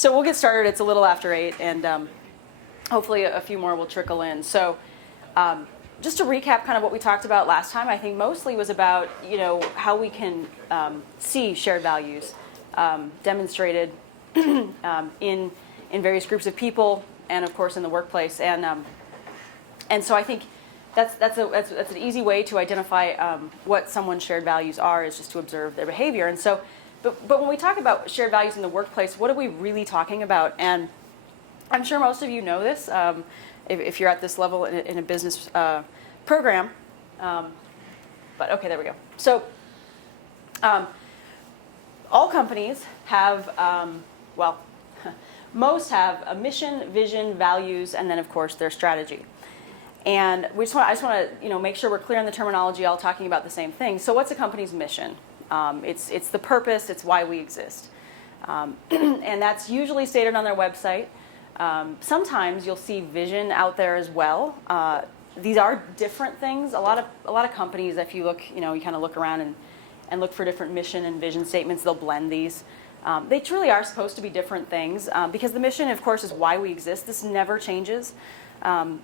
So we'll get started. It's a little after 8, and hopefully a few more will trickle in. So just to recap kind of what we talked about last time, I think mostly was about how we can see shared values demonstrated in various groups of people, and of course in the workplace. And so I think that's an easy way to identify what someone's shared values are, is just to observe their behavior. And so, but when we talk about shared values in the workplace, what are we really talking about? And I'm sure most of you know this if you're at this level in a business program. But okay, there we go. So all companies have, most have a mission, vision, values, and then of course their strategy. And I just want to make sure we're clear on the terminology, all talking about the same thing. So what's a company's mission? It's the purpose, it's why we exist. And that's usually stated on their website. Sometimes you'll see vision out there as well. These are different things. A lot of companies, if you look, you kind of look around and look for different mission and vision statements, they'll blend these. They truly are supposed to be different things because the mission, of course, is why we exist. This never changes.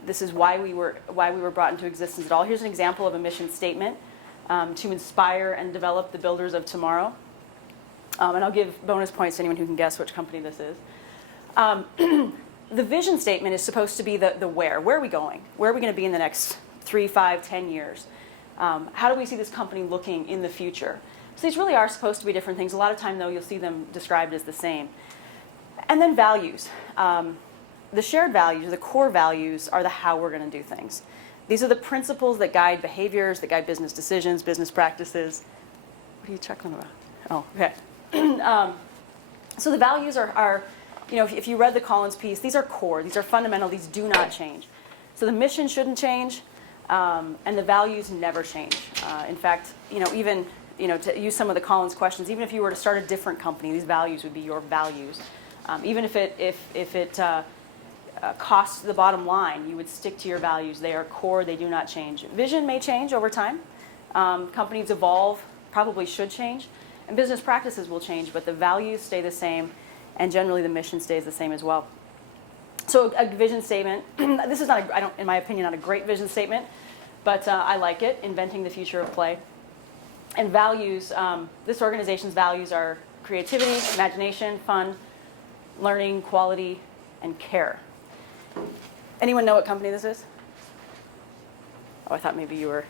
This is why we were brought into existence at all. Here's an example of a mission statement: to inspire and develop the builders of tomorrow. And I'll give bonus points to anyone who can guess which company this is. The vision statement is supposed to be the where. Where are we going? Where are we going to be in the next 3, 5, 10 years? How do we see this company looking in the future? So these really are supposed to be different things. A lot of time, though, you'll see them described as the same. And then values. The shared values, the core values, are the how we're going to do things. These are the principles that guide behaviors, that guide business decisions, business practices. What are you chuckling about? Oh, okay. So the values are if you read the Collins piece, these are core, these are fundamental, these do not change. So the mission shouldn't change, and the values never change. In fact, even to use some of the Collins questions, even if you were to start a different company, these values would be your values. Even if it costs the bottom line, you would stick to your values. They are core, they do not change. Vision may change over time. Companies evolve, probably should change, and business practices will change, but the values stay the same, and generally the mission stays the same as well. So a vision statement, this is not, in my opinion, not a great vision statement, but I like it: inventing the future of play. And values, this organization's values are creativity, imagination, fun, learning, quality, and care. Anyone know what company this is? Oh, I thought maybe you were.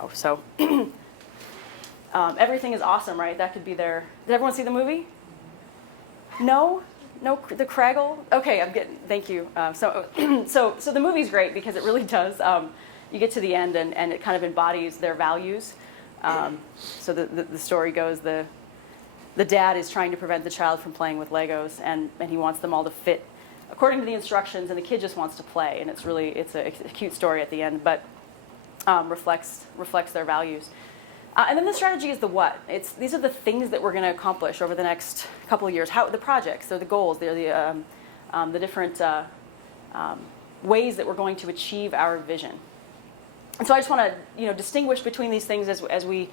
Oh, so everything is awesome, right? That could be their. Did everyone see the movie? No, the Craggle. Okay, I'm getting. Thank you. So the movie's great because it really does. You get to the end and it kind of embodies their values. So the story goes, the dad is trying to prevent the child from playing with Legos, and he wants them all to fit according to the instructions, and the kid just wants to play, and it's a cute story at the end, but reflects their values. And then the strategy is the what. These are the things that we're going to accomplish over the next couple of years. The projects, they're the goals, they're the different ways that we're going to achieve our vision. And so I just want to distinguish between these things as we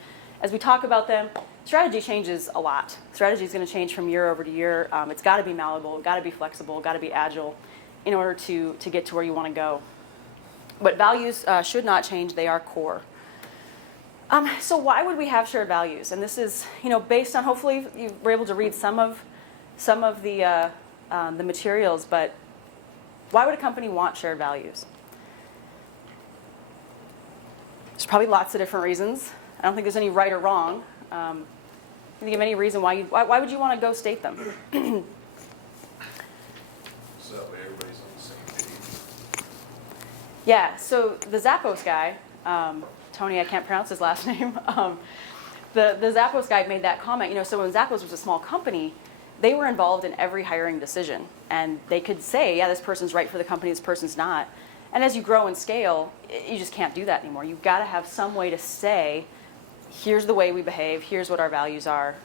talk about them. Strategy changes a lot. Strategy is going to change from year over to year. It's got to be malleable, got to be flexible, got to be agile in order to get to where you want to go. But values should not change. They are core. So why would we have shared values? And this is based on, hopefully you were able to read some of the materials. But why would a company want shared values? There's probably lots of different reasons. I don't think there's any right or wrong. Can you think of any reason why would you want to go state them? So that way everybody's on the same page. Yeah. So the Zappos guy, Tony, I can't pronounce his last name. The Zappos guy made that comment. So when Zappos was a small company, they were involved in every hiring decision, and they could say, yeah, this person's right for the company, this person's not. And as you grow and scale, you just can't do that anymore. You've got to have some way to say, here's the way we behave, here's what our values are.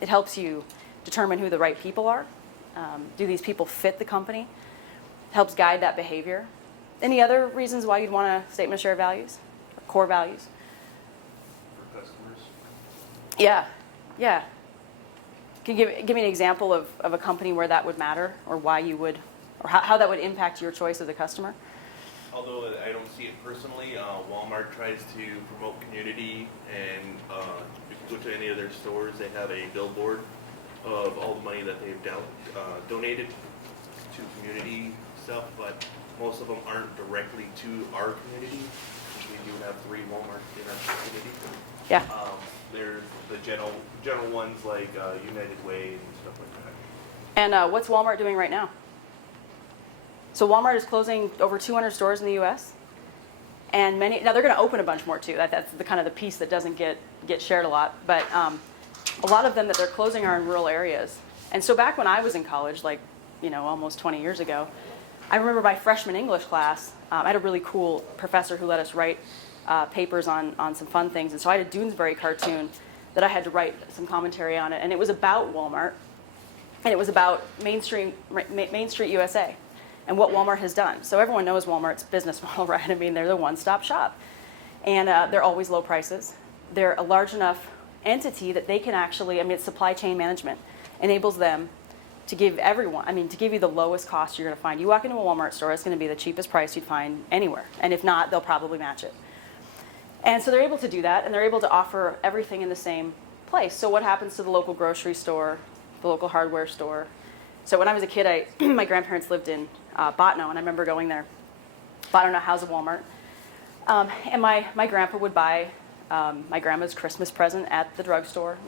It helps you determine who the right people are. Do these people fit the company? Helps guide that behavior. Any other reasons why you'd want a statement of shared values? Or core values? For customers. Yeah. Can you give me an example of a company where that would matter, or why you would, or how that would impact your choice as a customer? Although I don't see it personally, Walmart tries to promote community, and if you go to any of their stores, they have a billboard of all the money that they've donated to community stuff, but most of them aren't directly to our community. We do have 3 Walmarts in our community. Yeah. There's the general ones like United Way and stuff like that. And what's Walmart doing right now? So Walmart is closing over 200 stores in the U.S. And now they're going to open a bunch more too. That's the kind of the piece that doesn't get shared a lot. But a lot of them that they're closing are in rural areas. And so back when I was in college, like, almost 20 years ago, I remember my freshman English class, I had a really cool professor who let us write papers on some fun things. And so I had a Doonesbury cartoon that I had to write some commentary on it. And it was about Walmart. And it was about Main Street USA and what Walmart has done. So everyone knows Walmart's business model, right? I mean, they're the one-stop shop. And they're always low prices. They're a large enough entity that they can actually, it's supply chain management, enables them to give to give you the lowest cost you're going to find. You walk into a Walmart store, it's going to be the cheapest price you'd find anywhere. And if not, they'll probably match it. And so they're able to do that, and they're able to offer everything in the same place. So what happens to the local grocery store, the local hardware store? So when I was a kid, my grandparents lived in Botno, and I remember going there. Botno has a Walmart. And my grandpa would buy my grandma's Christmas present at the drugstore.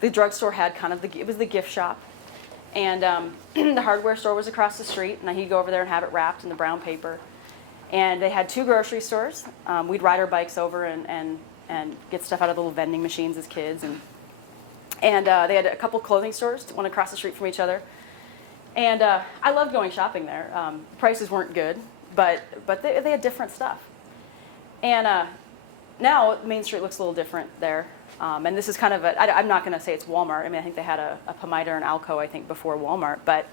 The drugstore had kind of it was the gift shop. And the hardware store was across the street, and he'd go over there and have it wrapped in the brown paper. And they had 2 grocery stores. We'd ride our bikes over and get stuff out of the little vending machines as kids. And they had a couple clothing stores, one across the street from each other. And I loved going shopping there. Prices weren't good, but they had different stuff. And now Main Street looks a little different there. And this is kind of I'm not going to say it's Walmart. I think they had a Pomida and Alco, I think, before Walmart. But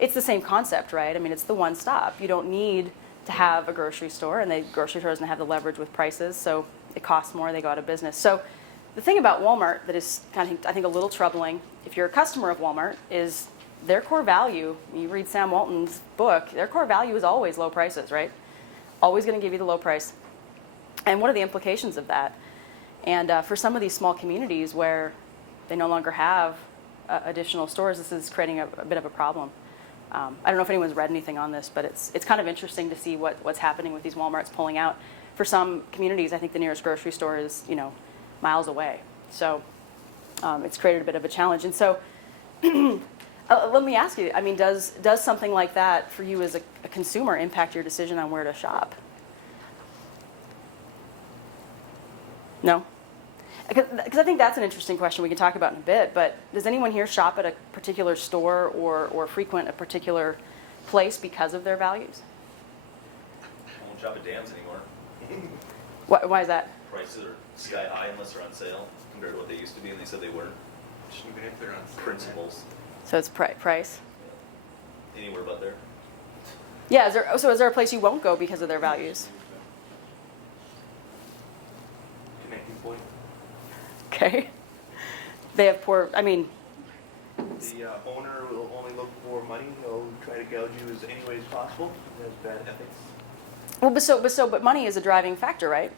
it's the same concept, right? It's the one stop. You don't need to have a grocery store, and the grocery store doesn't have the leverage with prices, so it costs more, they go out of business. So the thing about Walmart that is kind of, I think, a little troubling, if you're a customer of Walmart, is their core value. You read Sam Walton's book, their core value is always low prices, right? Always going to give you the low price. And what are the implications of that? And for some of these small communities where they no longer have additional stores, this is creating a bit of a problem. I don't know if anyone's read anything on this, but it's kind of interesting to see what's happening with these Walmarts pulling out. For some communities, I think the nearest grocery store is, miles away. So it's created a bit of a challenge. And so let me ask you, does something like that for you as a consumer impact your decision on where to shop? No? Because I think that's an interesting question we can talk about in a bit, but does anyone here shop at a particular store or frequent a particular place because of their values? I won't shop at Dan's anymore. Why is that? Prices are sky high unless they're on sale compared to what they used to be, and they said they weren't. Even if they're on sale. Principles. So it's price? Anywhere but there. Yeah, is there a place you won't go because of their values? Connecting point. Okay. They have poor, The owner will only look for money. He'll try to gouge you as any way as possible. He has bad ethics. well, but money is a driving factor, right?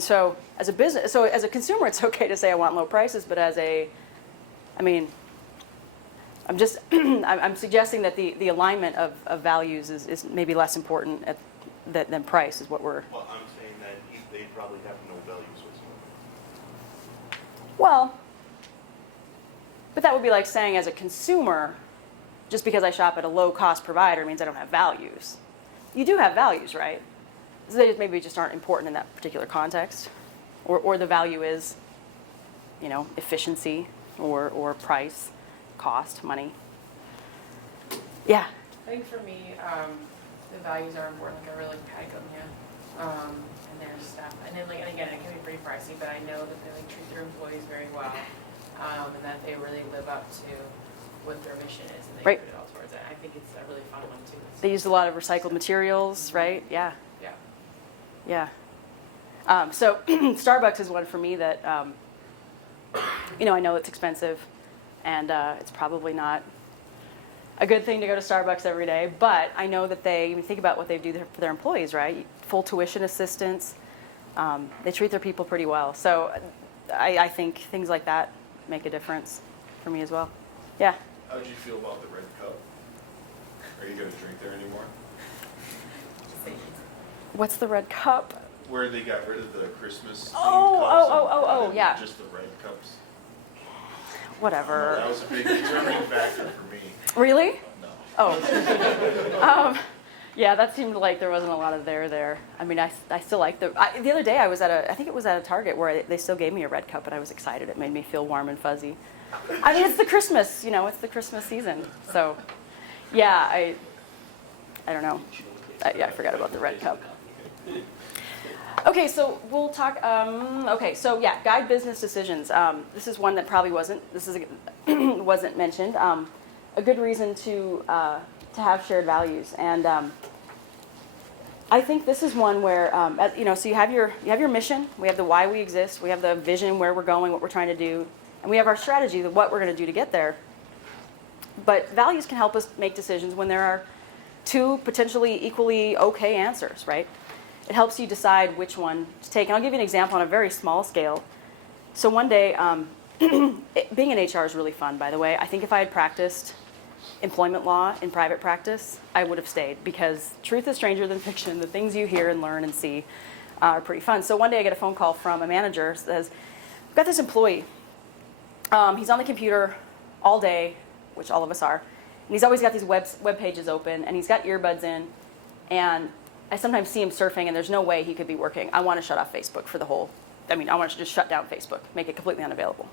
So as a consumer, it's okay to say I want low prices, but I'm suggesting that the alignment of values is maybe less important than price is what we're. Well, I'm saying that they probably have no values whatsoever. Well, but that would be like saying as a consumer, just because I shop at a low-cost provider means I don't have values. You do have values, right? So they maybe just aren't important in that particular context. Or the value is, efficiency or price, cost, money. Yeah. I think for me, the values are important. Like I really like Patagonia and their stuff. And then and again, it can be pretty pricey, but I know that they treat their employees very well, and that they really live up to what their mission is, and they Right. put it all towards it. I think it's a really fun one too. They use a lot of recycled materials, right? Yeah. Yeah. Yeah. So Starbucks is one for me that, I know it's expensive, and it's probably not a good thing to go to Starbucks every day, but I know that they think about what they do for their employees, right? Full tuition assistance. They treat their people pretty well. So I think things like that make a difference for me as well. Yeah. How did you feel about the red cup? Are you going to drink there anymore? What's the red cup? Where they got rid of the Christmas themed Oh, cups oh, and oh, brought oh, in yeah. just the red cups. Whatever. That was a big determining factor for me. Really? No. Oh. Yeah, that seemed like there wasn't a lot of there. I mean, I still like the other day I was I think it was at a Target where they still gave me a red cup and I was excited. It made me feel warm and fuzzy. I mean, it's the Christmas, it's the Christmas season. So, yeah, I don't know. I forgot about the red cup. Okay, so we'll talk, guide business decisions. This is one that probably wasn't mentioned. A good reason to have shared values. And I think this is one where, so you have your mission, we have the why we exist, we have the vision, where we're going, what we're trying to do, and we have our strategy, what we're going to do to get there. But values can help us make decisions when there are two potentially equally okay answers, right? It helps you decide which one to take. And I'll give you an example on a very small scale. So one day, being in HR is really fun, by the way. I think if I had practiced employment law in private practice, I would have stayed, because truth is stranger than fiction. The things you hear and learn and see are pretty fun. So one day I get a phone call from a manager that says, "We've got this employee. He's on the computer all day," which all of us are, and he's always got these web pages open, and he's got earbuds in, and I sometimes see him surfing, and there's no way he could be working. I want to shut off Facebook for the whole, I want to just shut down Facebook, make it completely unavailable.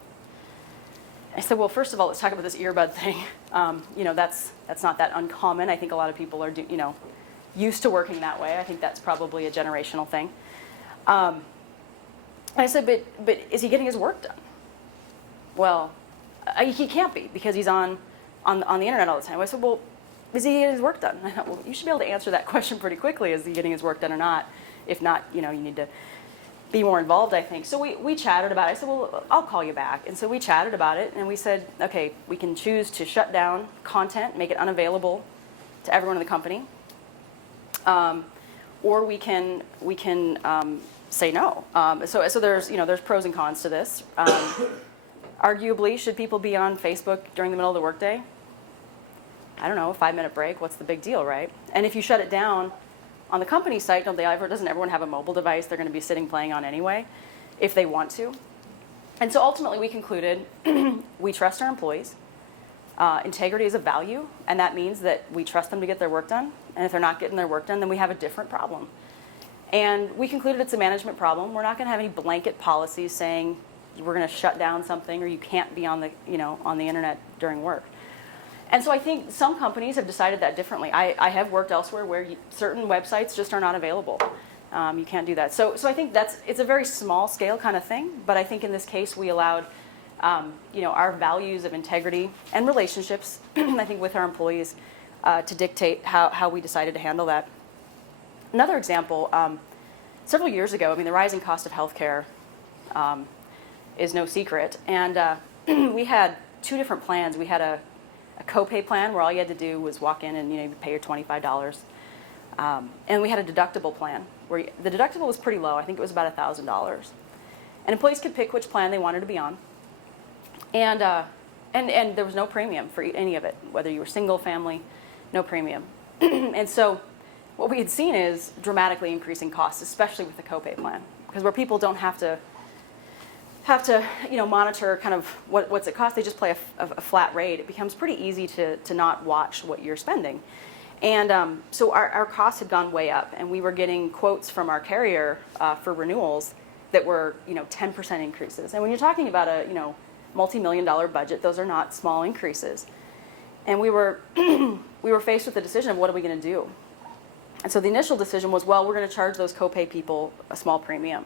I said, well, first of all, let's talk about this earbud thing. That's not that uncommon. I think a lot of people are, used to working that way. I think that's probably a generational thing. I said, but is he getting his work done? Well, he can't be, because he's on the internet all the time. I said, well, is he getting his work done? And I thought, well, you should be able to answer that question pretty quickly. Is he getting his work done or not? If not, you need to be more involved, I think. So we chatted about it. I said, well, I'll call you back. And so we chatted about it, and we said, okay, we can choose to shut down content, make it unavailable to everyone in the company, or we can say no. So there's pros and cons to this. Arguably, should people be on Facebook during the middle of the workday? I don't know, a 5-minute break, what's the big deal, right? And if you shut it down on the company site, doesn't everyone have a mobile device they're going to be sitting playing on anyway, if they want to? And so ultimately we concluded we trust our employees. Integrity is a value, and that means that we trust them to get their work done. And if they're not getting their work done, then we have a different problem. And we concluded it's a management problem. We're not going to have any blanket policies saying we're going to shut down something or you can't be on the internet during work. And so I think some companies have decided that differently. I have worked elsewhere where certain websites just are not available. You can't do that. So I think it's a very small scale kind of thing, but I think in this case we allowed our values of integrity and relationships, I think with our employees, to dictate how we decided to handle that. Another example, several years ago, the rising cost of healthcare is no secret, and we had two different plans. We had a copay plan where all you had to do was walk in and you pay your $25, and we had a deductible plan where the deductible was pretty low. I think it was about $1,000, and employees could pick which plan they wanted to be on, and there was no premium for any of it, whether you were single, family, no premium. And so what we had seen is dramatically increasing costs, especially with the copay plan, because where people don't have to monitor kind of what's it cost. They just play a flat rate. It becomes pretty easy to not watch what you're spending. And so our costs had gone way up, and we were getting quotes from our carrier for renewals that were 10% increases. And when you're talking about a multi-million-dollar budget, those are not small increases. And we were faced with the decision of what are we going to do. And so the initial decision was, well, we're going to charge those copay people a small premium.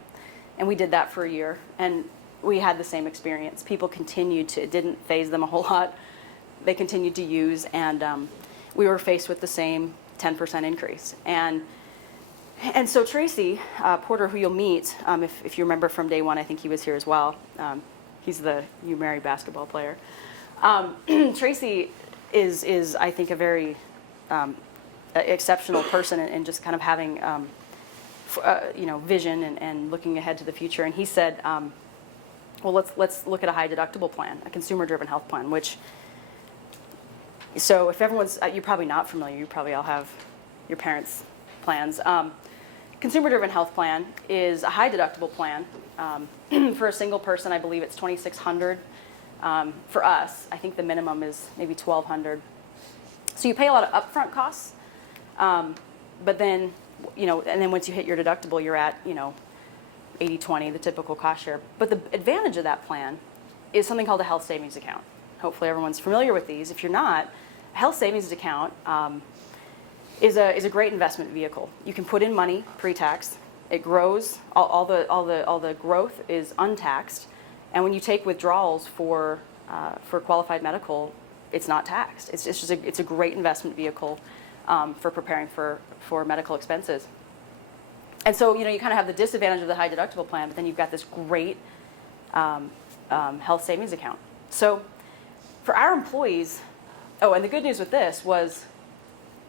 And we did that for a year, and we had the same experience. People continued to, it didn't faze them a whole lot. They continued to use, and we were faced with the same 10% increase. And so Tracy Porter, who you'll meet, if you remember from day one, I think he was here as well. He's the UMary basketball player. Tracy is I think a very exceptional person in just kind of having vision and looking ahead to the future. And he said, well, let's look at a high deductible plan, a consumer-driven health plan. So if everyone's, you're probably not familiar. You probably all have your parents' plans. Consumer-driven health plan is a high deductible plan. For a single person, I believe it's $2,600. For us, I think the minimum is maybe $1,200. So you pay a lot of upfront costs, but then, and then once you hit your deductible, you're at, 80-20, the typical cost share. But the advantage of that plan is something called a health savings account. Hopefully everyone's familiar with these. If you're not, a health savings account is a great investment vehicle. You can put in money pre-tax. It grows. All the growth is untaxed. And when you take withdrawals for qualified medical, it's not taxed. It's a great investment vehicle for preparing for medical expenses. And so you kind of have the disadvantage of the high deductible plan, but then you've got this great health savings account. So for our employees, and the good news with this was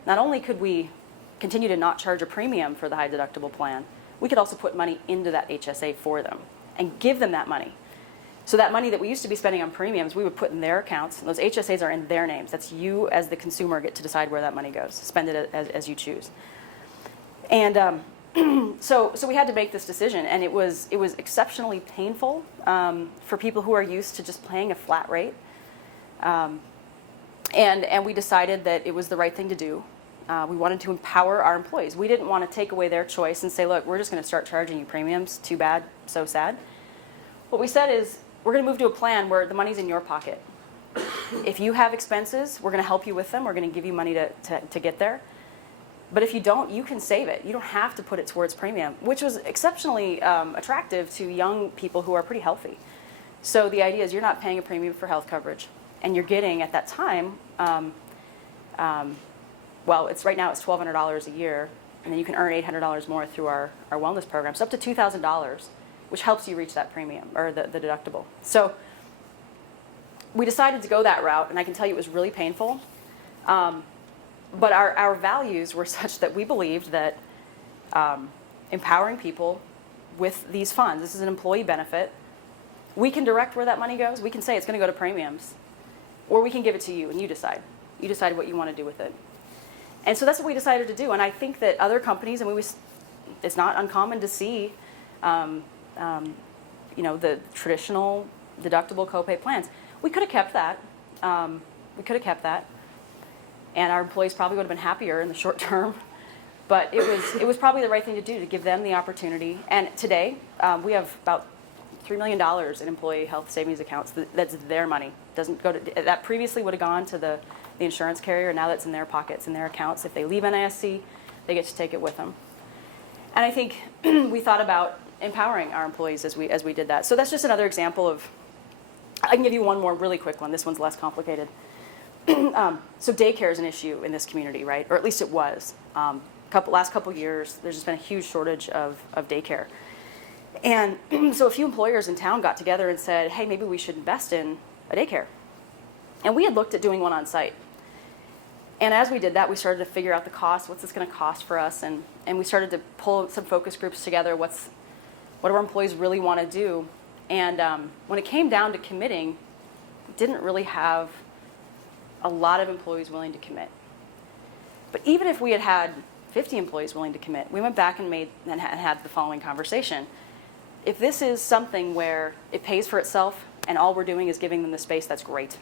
not only could we continue to not charge a premium for the high deductible plan, we could also put money into that HSA for them and give them that money. So that money that we used to be spending on premiums, we would put in their accounts. And those HSAs are in their names. That's you as the consumer get to decide where that money goes. Spend it as you choose. And so we had to make this decision, and it was exceptionally painful for people who are used to just paying a flat rate. And we decided that it was the right thing to do. We wanted to empower our employees. We didn't want to take away their choice and say, look, we're just going to start charging you premiums. Too bad, so sad. What we said is, we're going to move to a plan where the money's in your pocket. If you have expenses, we're going to help you with them. We're going to give you money to get there. But if you don't, you can save it. You don't have to put it towards premium, which was exceptionally attractive to young people who are pretty healthy. So the idea is you're not paying a premium for health coverage, and you're getting at that time, it's right now it's $1,200 a year, and then you can earn $800 more through our wellness programs, up to $2,000, which helps you reach that premium or the deductible. So we decided to go that route, and I can tell you it was really painful. But our values were such that we believed that empowering people with these funds, this is an employee benefit, we can direct where that money goes. We can say it's going to go to premiums, or we can give it to you and you decide. You decide what you want to do with it. And so that's what we decided to do. And I think that other companies, it's not uncommon to see the traditional deductible copay plans. We could have kept that. And our employees probably would have been happier in the short term. But it was probably the right thing to do to give them the opportunity. And today, we have about $3 million in employee health savings accounts. That's their money. Doesn't go to that. Previously would have gone to the insurance carrier. Now that's in their pockets, in their accounts. If they leave NISC, they get to take it with them. And I think we thought about empowering our employees as we did that. So that's just another example of. I can give you one more really quick one. This one's less complicated. So daycare is an issue in this community, right? Or at least it was. Last couple years, there's just been a huge shortage of daycare. And so a few employers in town got together and said, hey, maybe we should invest in a daycare. And we had looked at doing one on site. And as we did that, we started to figure out the cost. What's this going to cost for us? And we started to pull some focus groups together. What do our employees really want to do? And when it came down to committing, we didn't really have a lot of employees willing to commit. But even if we had 50 employees willing to commit, we went back and had the following conversation. If this is something where it pays for itself and all we're doing is giving them the space, that's great.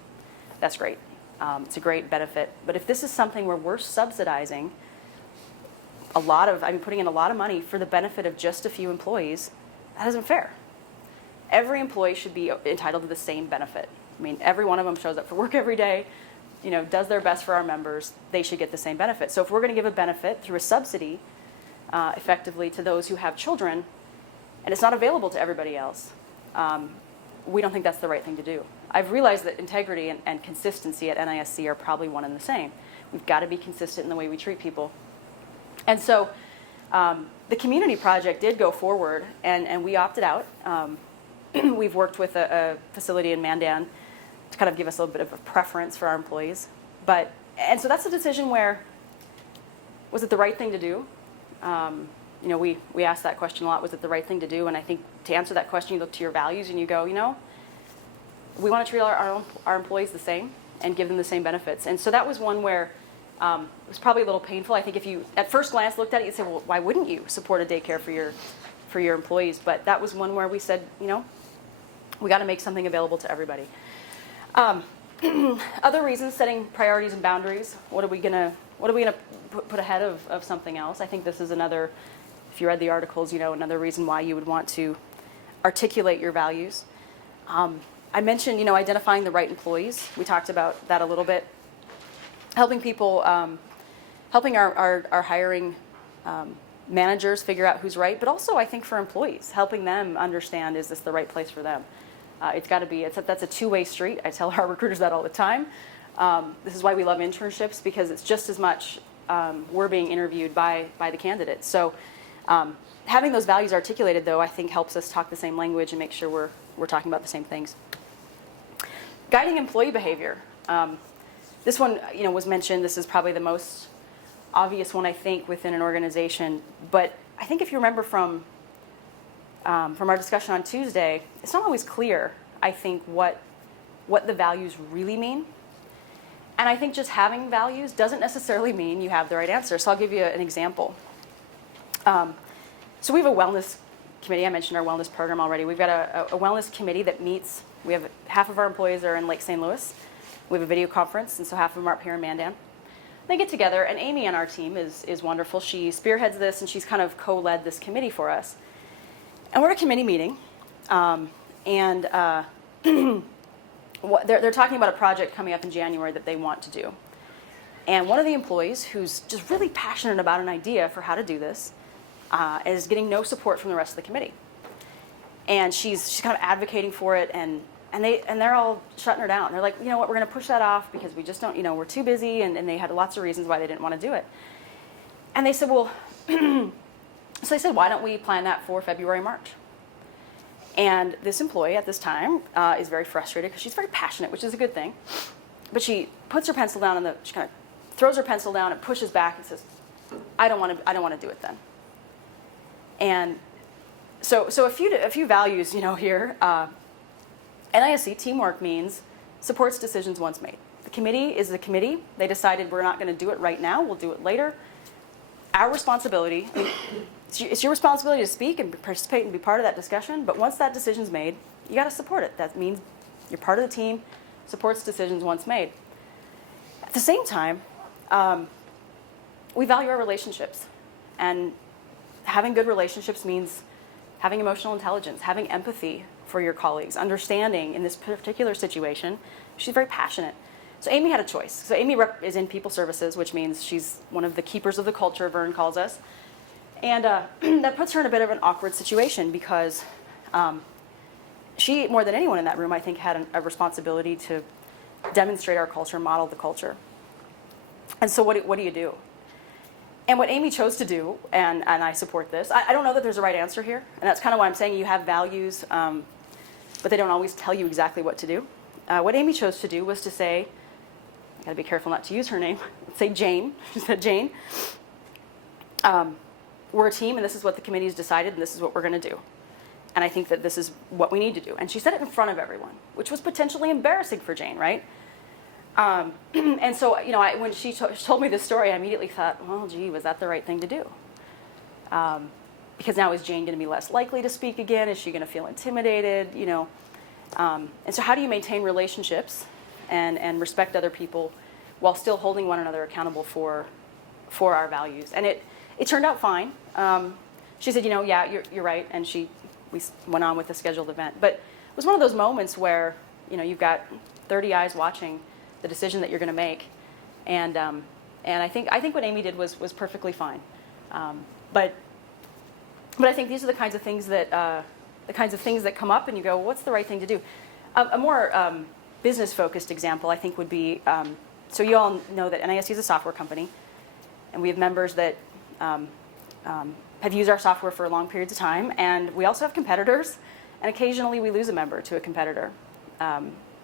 That's great. It's a great benefit. But if this is something where we're subsidizing putting in a lot of money for the benefit of just a few employees, that isn't fair. Every employee should be entitled to the same benefit. I mean, every one of them shows up for work every day, does their best for our members. They should get the same benefit. So if we're going to give a benefit through a subsidy, effectively to those who have children, and it's not available to everybody else, we don't think that's the right thing to do. I've realized that integrity and consistency at NISC are probably one and the same. We've got to be consistent in the way we treat people. And so the community project did go forward, and we opted out. We've worked with a facility in Mandan to kind of give us a little bit of a preference for our employees. And so that's a decision where, was it the right thing to do? You know, we ask that question a lot, was it the right thing to do? And I think to answer that question, you look to your values and you go, you know, we want to treat our employees the same and give them the same benefits. And so that was one where it was probably a little painful. I think if you, at first glance, looked at it, you'd say, well, why wouldn't you support a daycare for your employees? But that was one where we said, you know, we got to make something available to everybody. Other reasons, setting priorities and boundaries. What are we gonna put ahead of something else? I think this is another, if you read the articles, you know, another reason why you would want to articulate your values. I mentioned, you know, identifying the right employees. We talked about that a little bit. Helping people, helping our hiring managers figure out who's right, but also I think for employees, helping them understand, is this the right place for them? It's got to be, that's a two-way street. I tell our recruiters that all the time. This is why we love internships, because it's just as much we're being interviewed by the candidates. So having those values articulated, though, I think helps us talk the same language and make sure we're talking about the same things. Guiding employee behavior. This one, you know, was mentioned. This is probably the most obvious one, I think, within an organization. But I think if you remember from our discussion on Tuesday, it's not always clear, I think, what the values really mean. And I think just having values doesn't necessarily mean you have the right answer. So I'll give you an example. So we have a wellness committee. I mentioned our wellness program already. We've got a wellness committee that meets. We have half of our employees are in Lake St. Louis. We have a video conference, and so half of them are up here in Mandan. They get together, and Amy on our team is wonderful. She spearheads this, and she's kind of co-led this committee for us. And we're at a committee meeting, and they're talking about a project coming up in January that they want to do. And one of the employees, who's just really passionate about an idea for how to do this, is getting no support from the rest of the committee. And she's kind of advocating for it, and they're all shutting her down. They're like, you know what, we're going to push that off because we just don't, you know, we're too busy, and they had lots of reasons why they didn't want to do it. And they said, well, so they said, why don't we plan that for February, March? And this employee at this time is very frustrated because she's very passionate, which is a good thing. But she puts her pencil down, and she kind of throws her pencil down and pushes back and says, I don't want to do it then. And so a few values, you know, here. NISC teamwork means supports decisions once made. The committee is the committee. They decided we're not going to do it right now. We'll do it later. Our responsibility, it's your responsibility to speak and participate and be part of that discussion. But once that decision's made, you got to support it. That means you're part of the team, supports decisions once made. At the same time, we value our relationships. And having good relationships means having emotional intelligence, having empathy for your colleagues, understanding in this particular situation. She's very passionate. So Amy had a choice. So Amy is in people services, which means she's one of the keepers of the culture, Vern calls us. And that puts her in a bit of an awkward situation because she, more than anyone in that room, I think, had a responsibility to demonstrate our culture, model the culture. And so what do you do? And what Amy chose to do, and I support this, I don't know that there's a right answer here, and that's kind of why I'm saying you have values, but they don't always tell you exactly what to do. What Amy chose to do was to say, I gotta be careful not to use her name, let's say Jane. She said, Jane, we're a team, and this is what the committee's decided, and this is what we're gonna do. And I think that this is what we need to do. And she said it in front of everyone, which was potentially embarrassing for Jane, right? And so, you know, when she told me this story, I immediately thought, well, gee, was that the right thing to do? Because now is Jane going to be less likely to speak again? Is she going to feel intimidated? You know, and so how do you maintain relationships and respect other people while still holding one another accountable for our values? And it turned out fine. She said, you know, yeah, you're right, and we went on with the scheduled event. But it was one of those moments where, you know, you've got 30 eyes watching the decision that you're going to make, and I think what Amy did was perfectly fine, but I think these are the kinds of things that come up, and you go, well, what's the right thing to do? A more business focused example, I think, would be so you all know that NISC is a software company, and we have members that have used our software for long periods of time, and we also have competitors, and occasionally we lose a member to a competitor.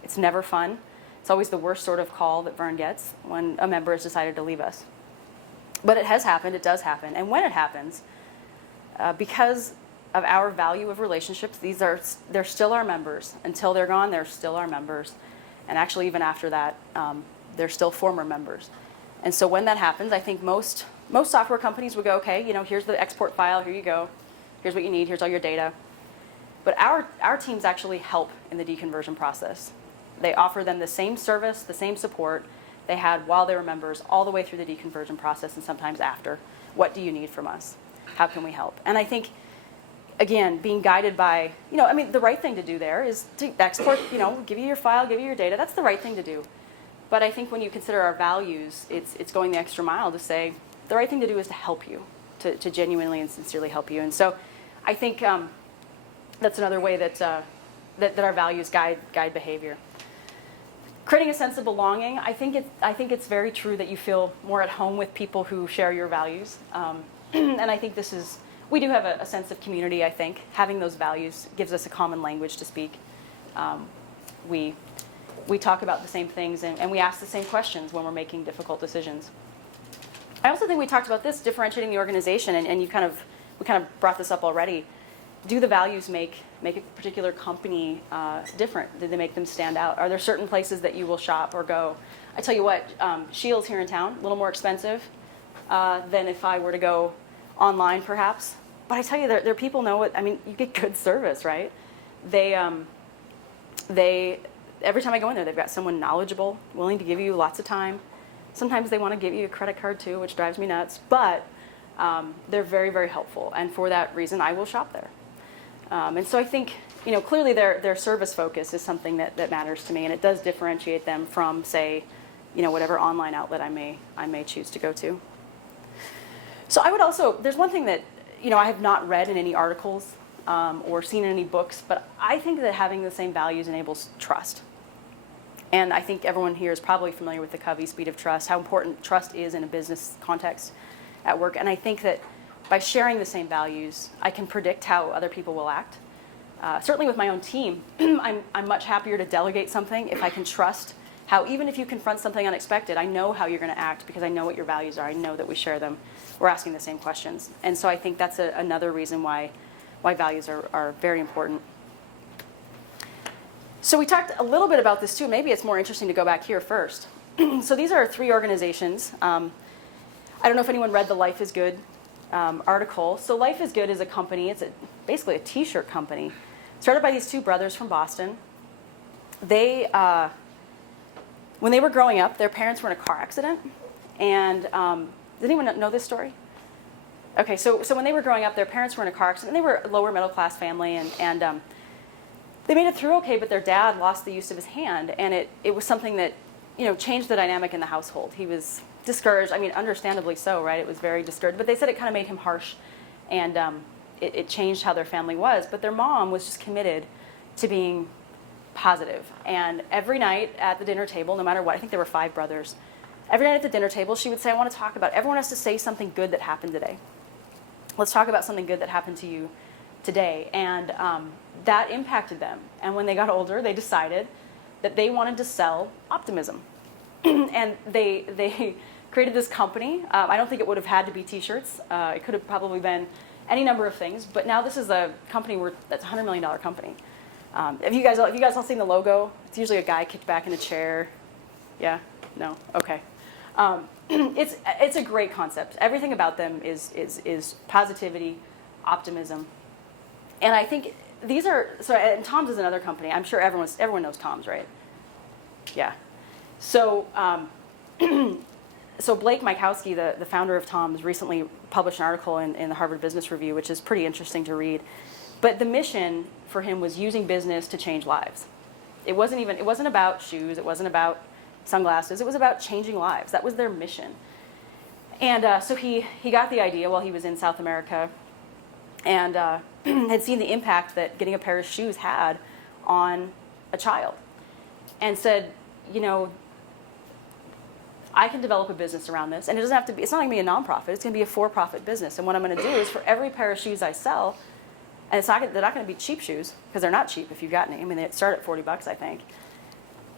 It's never fun. It's always the worst sort of call that Vern gets when a member has decided to leave us. But it has happened, it does happen. And when it happens, because of our value of relationships, they're still our members. Until they're gone, they're still our members. And actually, even after that, they're still former members. And so when that happens, I think most software companies would go, okay, here's the export file, here you go. Here's what you need, here's all your data. But our teams actually help in the deconversion process. They offer them the same service, the same support they had while they were members, all the way through the deconversion process and sometimes after. What do you need from us? How can we help? And I think, again, being guided by, the right thing to do there is to export, give you your file, give you your data. That's the right thing to do. But I think when you consider our values, it's going the extra mile to say the right thing to do is to help you, to genuinely and sincerely help you. And so I think that's another way that our values guide behavior. Creating a sense of belonging, I think it's very true that you feel more at home with people who share your values. And I think we do have a sense of community, I think. Having those values gives us a common language to speak. We talk about the same things and we ask the same questions when we're making difficult decisions. I also think we talked about this, differentiating the organization, and we kind of brought this up already. Do the values make a particular company different? Do they make them stand out? Are there certain places that you will shop or go? I tell you what, Shields here in town, a little more expensive than if I were to go online, perhaps. But I tell you, their people know it. You get good service, right? They every time I go in there, they've got someone knowledgeable, willing to give you lots of time. Sometimes they want to give you a credit card too, which drives me nuts. But they're very, very helpful, and for that reason, I will shop there. And so I think, clearly their service focus is something that matters to me, and it does differentiate them from, say, whatever online outlet I may choose to go to. So I would also, there's one thing that, I have not read in any articles or seen in any books, but I think that having the same values enables trust. And I think everyone here is probably familiar with the Covey speed of trust, how important trust is in a business context at work. And I think that by sharing the same values, I can predict how other people will act. Certainly with my own team, I'm much happier to delegate something if I can trust how, even if you confront something unexpected, I know how you're going to act because I know what your values are. I know that we share them. We're asking the same questions. And so I think that's another reason why values are very important. So we talked a little bit about this too. Maybe it's more interesting to go back here first. So these are 3 organizations. I don't know if anyone read the Life is Good article. So Life is Good is a company. It's basically a T-shirt company started by these 2 brothers from Boston. They, when they were growing up, their parents were in a car accident. And does anyone know this story? Okay, so when they were growing up, their parents were in a car accident. They were a lower middle class family, and they made it through okay, but their dad lost the use of his hand, and it was something that changed the dynamic in the household. He was discouraged. Understandably so, right? It was very discouraged. But they said it kind of made him harsh, and it changed how their family was. But their mom was just committed to being positive. And every night at the dinner table, no matter what, I think there were 5 brothers. Every night at the dinner table, she would say, I want to talk about, everyone has to say something good that happened today. Let's talk about something good that happened to you today. And that impacted them. And when they got older, they decided that they wanted to sell optimism. And they created this company. I don't think it would have had to be T-shirts. It could have probably been any number of things. But now this is a company that's a $100 million company. Have you guys all seen the logo? It's usually a guy kicked back in a chair. Yeah? No? Okay. It's a great concept. Everything about them is positivity, optimism. And I think these are, and Tom's is another company. I'm sure everyone knows Tom's, right? Yeah. So, so Blake Mykowski, the founder of Tom's, recently published an article in the Harvard Business Review, which is pretty interesting to read. But the mission for him was using business to change lives. It wasn't about shoes. It wasn't about sunglasses. It was about changing lives. That was their mission. And so he got the idea while he was in South America, and had seen the impact that getting a pair of shoes had on a child, and said, I can develop a business around this, and it doesn't have to be. It's not going to be a nonprofit. It's going to be a for-profit business. And what I'm going to do is, for every pair of shoes I sell, and they're not going to be cheap shoes because they're not cheap if you've got any. They start at $40, I think.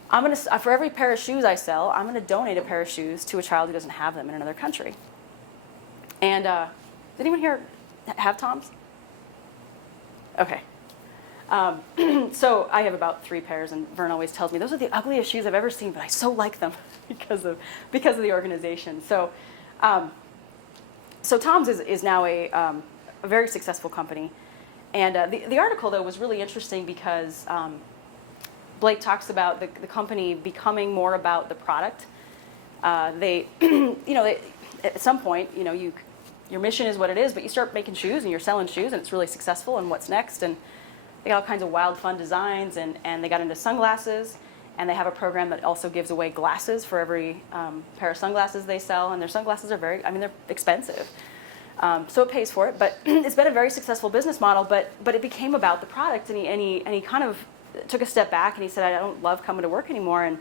for every pair of shoes I sell, I'm going to donate a pair of shoes to a child who doesn't have them in another country. And did anyone here have Toms? Okay. So I have about 3 pairs, and Vern always tells me those are the ugliest shoes I've ever seen, but I so like them because of the organization. So, Toms is now a very successful company, and the article though was really interesting because Blake talks about the company becoming more about the product. They, at some point, your mission is what it is, but you start making shoes and you're selling shoes and it's really successful, and what's next? And they got all kinds of wild, fun designs, and they got into sunglasses, and they have a program that also gives away glasses for every pair of sunglasses they sell, and their sunglasses are they're expensive. So it pays for it, but it's been a very successful business model, but it became about the product, and he kind of took a step back and he said, I don't love coming to work anymore, and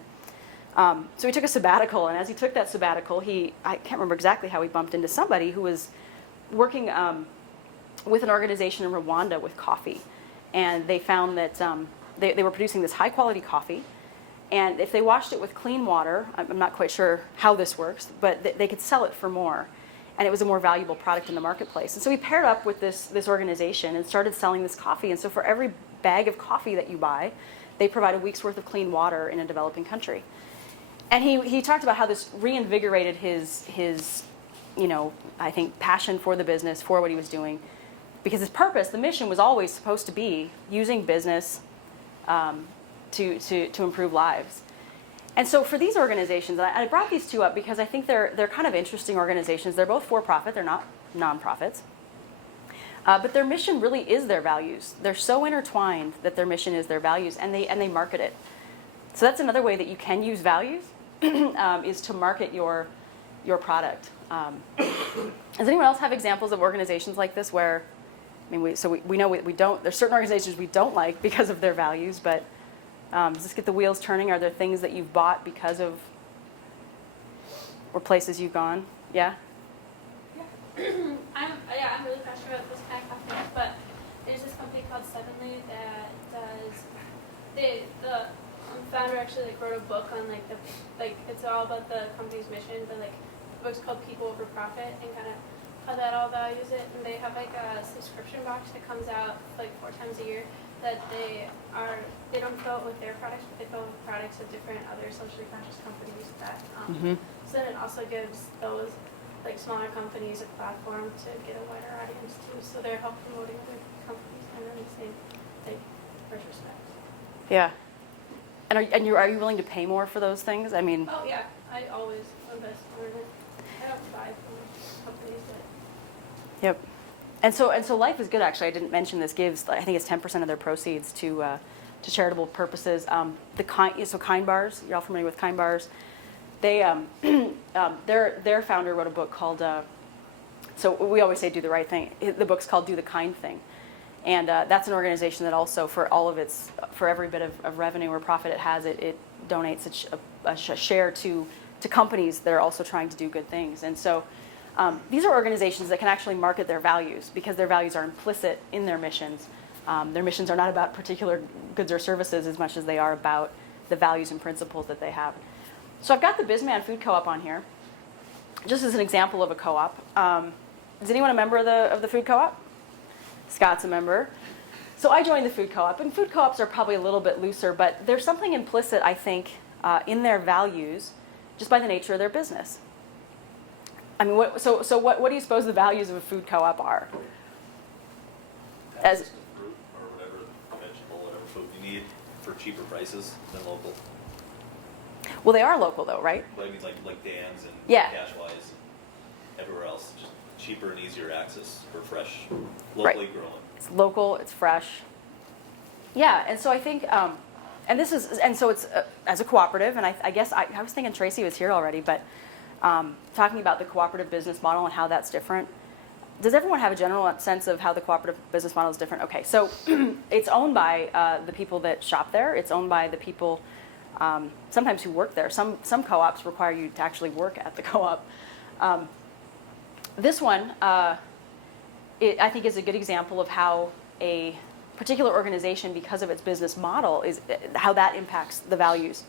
so he took a sabbatical, and as he took that sabbatical, I can't remember exactly how he bumped into somebody who was working with an organization in Rwanda with coffee. And they found that they were producing this high quality coffee, and if they washed it with clean water, I'm not quite sure how this works, but they could sell it for more, and it was a more valuable product in the marketplace. And so we paired up with this organization and started selling this coffee. And so for every bag of coffee that you buy, they provide a week's worth of clean water in a developing country. And he talked about how this reinvigorated his I think passion for the business, for what he was doing. Because his purpose, the mission, was always supposed to be using business to improve lives. And so for these organizations, I brought these two up because I think they're kind of interesting organizations. They're both for-profit. They're not nonprofits. But their mission really is their values. They're so intertwined that their mission is their values, and they market it. So that's another way that you can use values, is to market your product. Does anyone else have examples of organizations like this where, we know we don't, there's certain organizations we don't like because of their values, but does this get the wheels turning? Are there things that you've bought because of, or places you've gone? Yeah? I'm really passionate about this kind of company, but there's this company called Sevenly that does, the founder actually wrote a book on it's all about the company's mission, but the book's called People Over Profit, and kind of how that all values it. And they have a subscription box that comes out 4 times a year that they don't fill it with their products, but they fill it with products of different other socially conscious companies that so then it also gives those smaller companies a platform to get a wider audience too. So they're help promoting other companies and in the same first respect. Yeah. And are you willing to pay more for those things? Oh yeah, I always invest more in it. I don't buy from companies that. Yep. And so Life is Good, actually, I didn't mention this, gives, I think it's 10% of their proceeds to charitable purposes. Kind Bars, you're all familiar with Kind Bars. They their founder wrote a book called, so we always say do the right thing. The book's called Do the Kind Thing. And that's an organization that also, for every bit of revenue or profit it has, it donates a share to companies that are also trying to do good things. And so these are organizations that can actually market their values because their values are implicit in their missions. Their missions are not about particular goods or services as much as they are about the values and principles that they have. So I've got the Bizman Food Co-op on here, just as an example of a co-op. Is anyone a member of the food co-op? Scott's a member. So I joined the food co-op, and food co-ops are probably a little bit looser, but there's something implicit, I think, in their values just by the nature of their business. I mean, what do you suppose the values of a food co-op are? Access to fruit or whatever, vegetable, whatever food you need for cheaper prices than local. Well, they are local though, right? But I mean like Dan's and Yeah. Cashwise, everywhere else, just cheaper and easier access for fresh, locally grown. It's local, it's fresh. Yeah, and so I think, so it's as a cooperative, and I guess I was thinking Tracy was here already, but talking about the cooperative business model and how that's different. Does everyone have a general sense of how the cooperative business model is different? Okay, so it's owned by the people that shop there. It's owned by the people sometimes who work there. Some co-ops require you to actually work at the co-op. This one, I think, is a good example of how a particular organization, because of its business model, is how that impacts the values.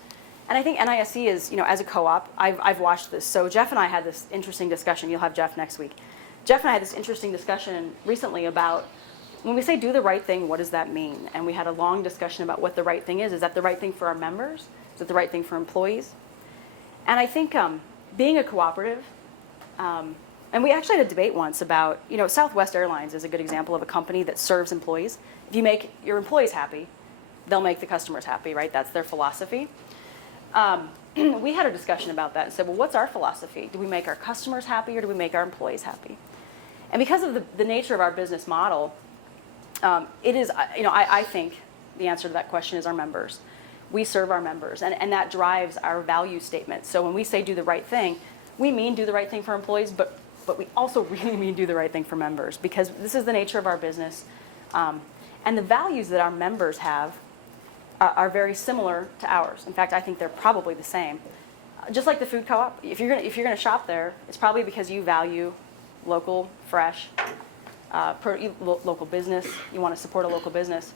And I think NISC is, as a co-op, I've watched this. So Jeff and I had this interesting discussion. You'll have Jeff next week. Jeff and I had this interesting discussion recently about when we say do the right thing, what does that mean? And we had a long discussion about what the right thing is. Is that the right thing for our members? Is it the right thing for employees? And I think being a cooperative, and we actually had a debate once about, Southwest Airlines is a good example of a company that serves employees. If you make your employees happy, they'll make the customers happy, right? That's their philosophy. We had a discussion about that and said, well, what's our philosophy? Do we make our customers happy or do we make our employees happy? And because of the nature of our business model, it is, I think the answer to that question is our members. We serve our members, and that drives our value statement. So when we say do the right thing, we mean do the right thing for employees, but we also really mean do the right thing for members, because this is the nature of our business. And the values that our members have are very similar to ours. In fact, I think they're probably the same. Just like the food co-op, if you're gonna shop there, it's probably because you value local, fresh, local business. You want to support a local business.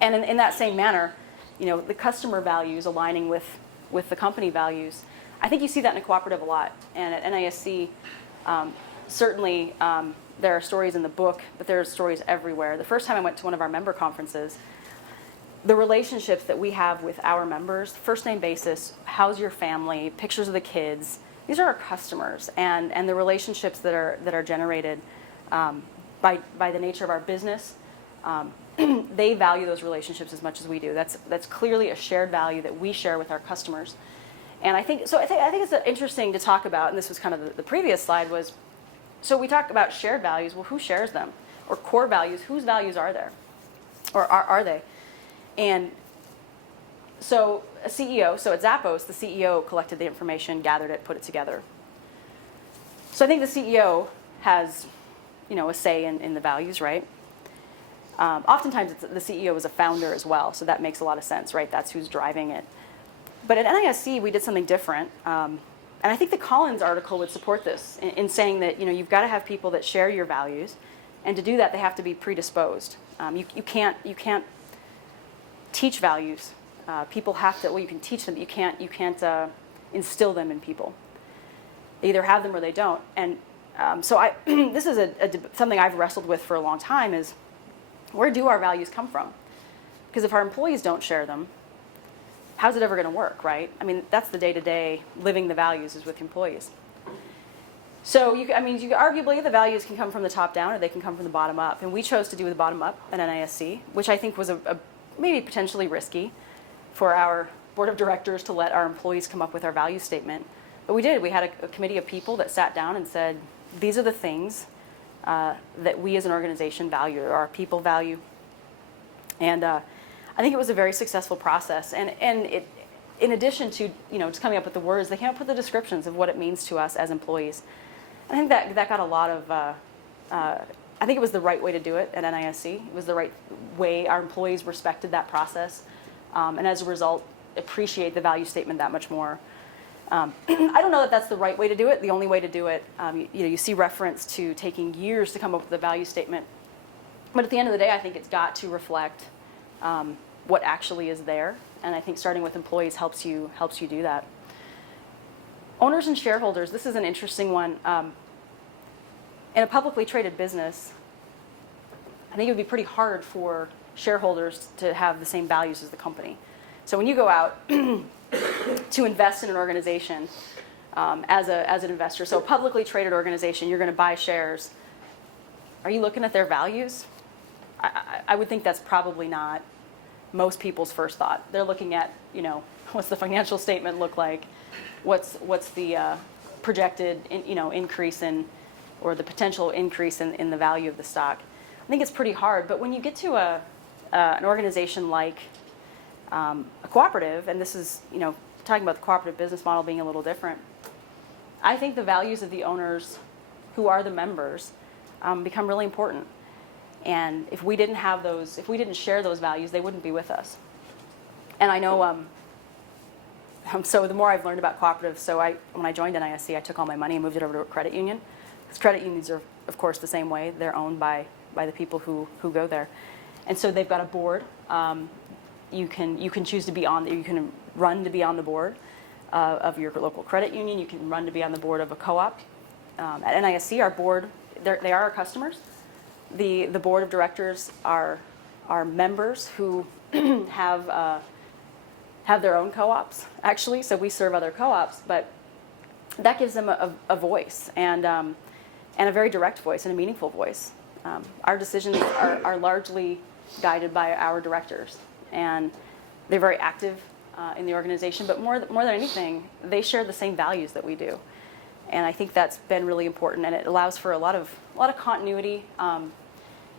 And in that same manner, the customer values aligning with the company values. I think you see that in a cooperative a lot. And at NISC, certainly there are stories in the book, but there are stories everywhere. The first time I went to one of our member conferences, the relationships that we have with our members, first name basis, how's your family, pictures of the kids, these are our customers, and the relationships that are generated by the nature of our business, they value those relationships as much as we do. That's clearly a shared value that we share with our customers. And I think it's interesting to talk about, and this was kind of the previous slide was, so we talk about shared values, well, who shares them? Or core values, whose values are there? Or are they? And so a CEO, so at Zappos, the CEO collected the information, gathered it, put it together. So I think the CEO has, a say in the values, right? Oftentimes the CEO is a founder as well, so that makes a lot of sense, right? That's who's driving it. But at NISC, we did something different. And I think the Collins article would support this in saying that, you've got to have people that share your values. And to do that, they have to be predisposed. You can't teach values. People have to, you can teach them, but you can't instill them in people. They either have them or they don't. And so this is something I've wrestled with for a long time is, where do our values come from? Because if our employees don't share them, how's it ever going to work, right? I mean, that's the day-to-day living the values is with employees. So, arguably the values can come from the top down or they can come from the bottom up. And we chose to do the bottom up at NISC, which I think was maybe potentially risky for our board of directors to let our employees come up with our value statement. But we did. We had a committee of people that sat down and said, these are the things that we as an organization value, or our people value. And I think it was a very successful process. And it, in addition to, just coming up with the words, they came up with the descriptions of what it means to us as employees. I think that got a lot of, I think it was the right way to do it at NISC. It was the right way. Our employees respected that process. And as a result, appreciate the value statement that much more. I don't know that that's the right way to do it. The only way to do it, you see reference to taking years to come up with a value statement. But at the end of the day, I think it's got to reflect what actually is there. And I think starting with employees helps you do that. Owners and shareholders, this is an interesting one. In a publicly traded business, I think it would be pretty hard for shareholders to have the same values as the company. So when you go out to invest in an organization as an investor, so a publicly traded organization, you're going to buy shares. Are you looking at their values? I would think that's probably not most people's first thought. They're looking at, what's the financial statement look like? What's the projected, increase in, or the potential increase in the value of the stock? I think it's pretty hard. But when you get to an organization like a cooperative, and this is, talking about the cooperative business model being a little different, I think the values of the owners who are the members become really important. And if we didn't have those, if we didn't share those values, they wouldn't be with us. And I know, so the more I've learned about cooperatives, so when I joined NISC, I took all my money and moved it over to a credit union. Because credit unions are, of course, the same way. They're owned by the people who go there. And so they've got a board. You can choose to be on there. You can run to be on the board of your local credit union. You can run to be on the board of a co-op. At NISC, our board, they are our customers. The board of directors are members who have their own co-ops, actually. So we serve other co-ops, but that gives them a voice and a very direct voice and a meaningful voice. Our decisions are largely guided by our directors, and they're very active in the organization. But more than anything, they share the same values that we do, and I think that's been really important. And it allows for a lot of continuity. And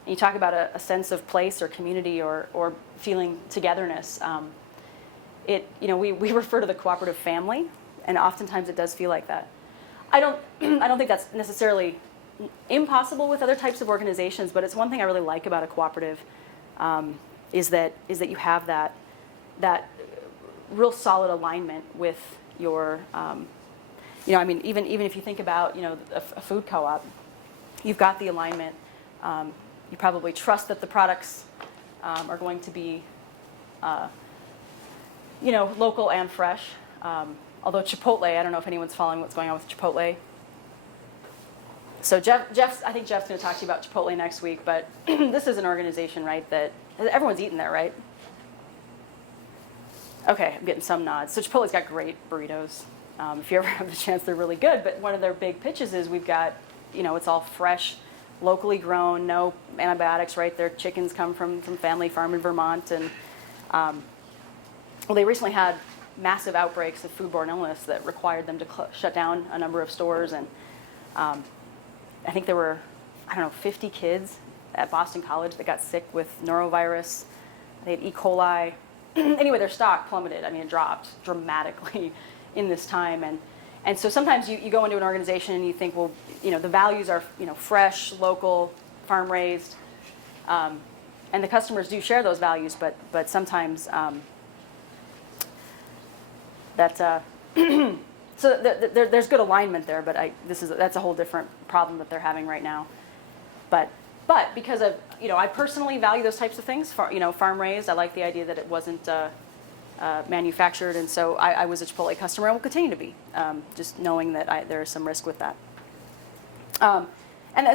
you talk about a sense of place or community or feeling togetherness. We refer to the cooperative family, and oftentimes it does feel like that. I don't think that's necessarily impossible with other types of organizations, but it's one thing I really like about a cooperative is that you have that real solid alignment with your even if you think about a food co-op, you've got the alignment. You probably trust that the products are going to be local and fresh. Although Chipotle, I don't know if anyone's following what's going on with Chipotle. So I think Jeff's going to talk to you about Chipotle next week, but this is an organization, right, that everyone's eating there, right? Okay, I'm getting some nods. So Chipotle's got great burritos. If you ever have the chance, they're really good, but one of their big pitches is we've got, it's all fresh, locally grown, no antibiotics, right? Their chickens come from family farm in Vermont, and they recently had massive outbreaks of foodborne illness that required them to shut down a number of stores, and I think there were, 50 kids at Boston College that got sick with norovirus. They had E. coli. Anyway, their stock plummeted. It dropped dramatically in this time, and so sometimes you go into an organization and you think, well, the values are fresh, local, farm raised, and the customers do share those values, but sometimes so there's good alignment there, but that's a whole different problem that they're having right now. But because of I personally value those types of things. Farm raised. I like the idea that it wasn't manufactured, and so I was a Chipotle customer and will continue to be, just knowing that there is some risk with that. And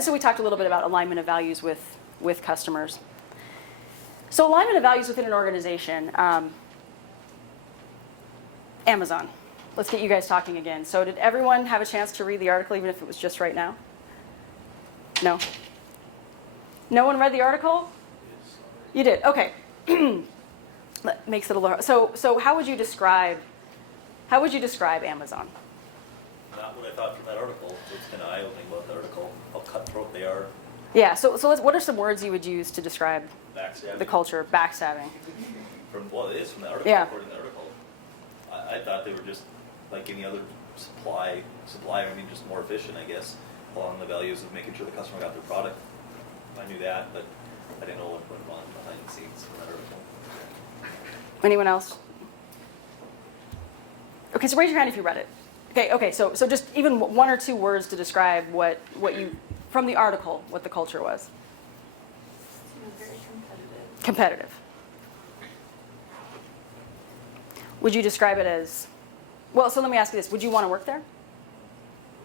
so we talked a little bit about alignment of values with customers. So alignment of values within an organization. Amazon. Let's get you guys talking again. So did everyone have a chance to read the article, even if it was just right now? No? No one read the article? You did? Okay. That makes it a little... So how would you describe Amazon? Not what I thought from that article. So it's kind of eye-opening about the article, how cutthroat they are. Yeah, so what are some words you would use to describe Backstabbing. the culture? Backstabbing. It is from the article, Yeah. according to the article. I thought they were just like any other supplier, just more efficient, I guess, along the values of making sure the customer got their product. I knew that, but I didn't know what went on behind the scenes from that article. Anyone else? Okay, so raise your hand if you read it. Okay, so just even one or two words to describe what you, from the article, what the culture was. Very competitive. Competitive. Would you describe it as, well, so let me ask you this. Would you want to work there?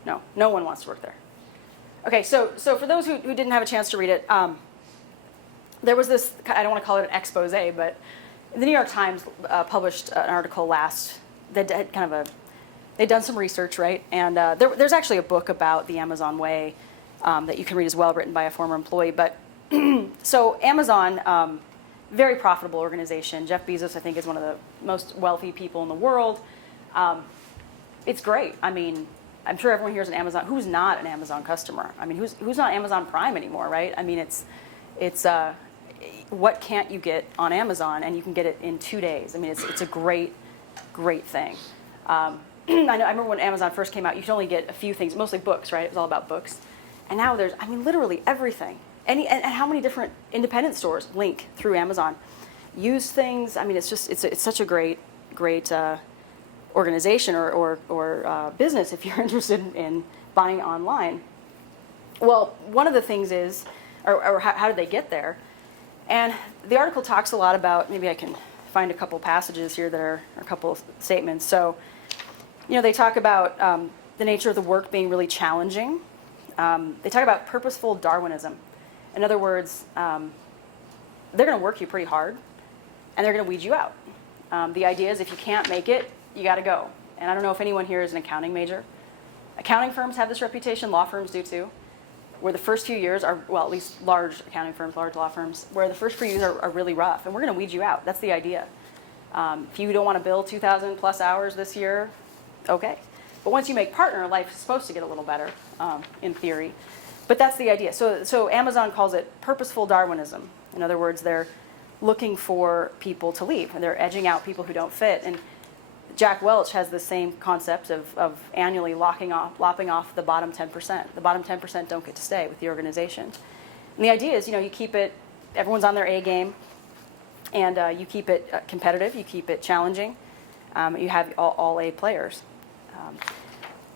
No, no one wants to work there. Okay, so for those who didn't have a chance to read it, there was this, I don't want to call it an expose, but the New York Times published an article that had they'd done some research, right? And there's actually a book about the Amazon way that you can read as well, written by a former employee. But so Amazon, very profitable organization. Jeff Bezos, I think, is one of the most wealthy people in the world. It's great. I'm sure everyone here is an Amazon. Who's not an Amazon customer? Who's not Amazon Prime anymore, right? It's what can't you get on Amazon, and you can get it in 2 days. It's a great thing. I remember when Amazon first came out, you could only get a few things, mostly books, right? It was all about books. And now there's, literally everything. And how many different independent stores link through Amazon? Used things. It's such a great organization or business if you're interested in buying online. Well, one of the things is, or how did they get there? And the article talks a lot about, maybe I can find a couple passages here that are a couple statements. So, they talk about the nature of the work being really challenging. They talk about purposeful Darwinism. In other words, they're going to work you pretty hard, and they're going to weed you out. The idea is if you can't make it, you got to go. And I don't know if anyone here is an accounting major. Accounting firms have this reputation, law firms do too, where the first few years are, well, at least large accounting firms, large law firms, where the first few years are really rough, and we're going to weed you out. That's the idea. If you don't want to bill 2,000 plus hours this year, okay. But once you make partner, life is supposed to get a little better, in theory. But that's the idea. So Amazon calls it purposeful Darwinism. In other words, they're looking for people to leave, and they're edging out people who don't fit. And Jack Welch has the same concept of annually lopping off the bottom 10%. The bottom 10% don't get to stay with the organization. And the idea is, you keep it, everyone's on their A game, and you keep it competitive, you keep it challenging. You have all A players.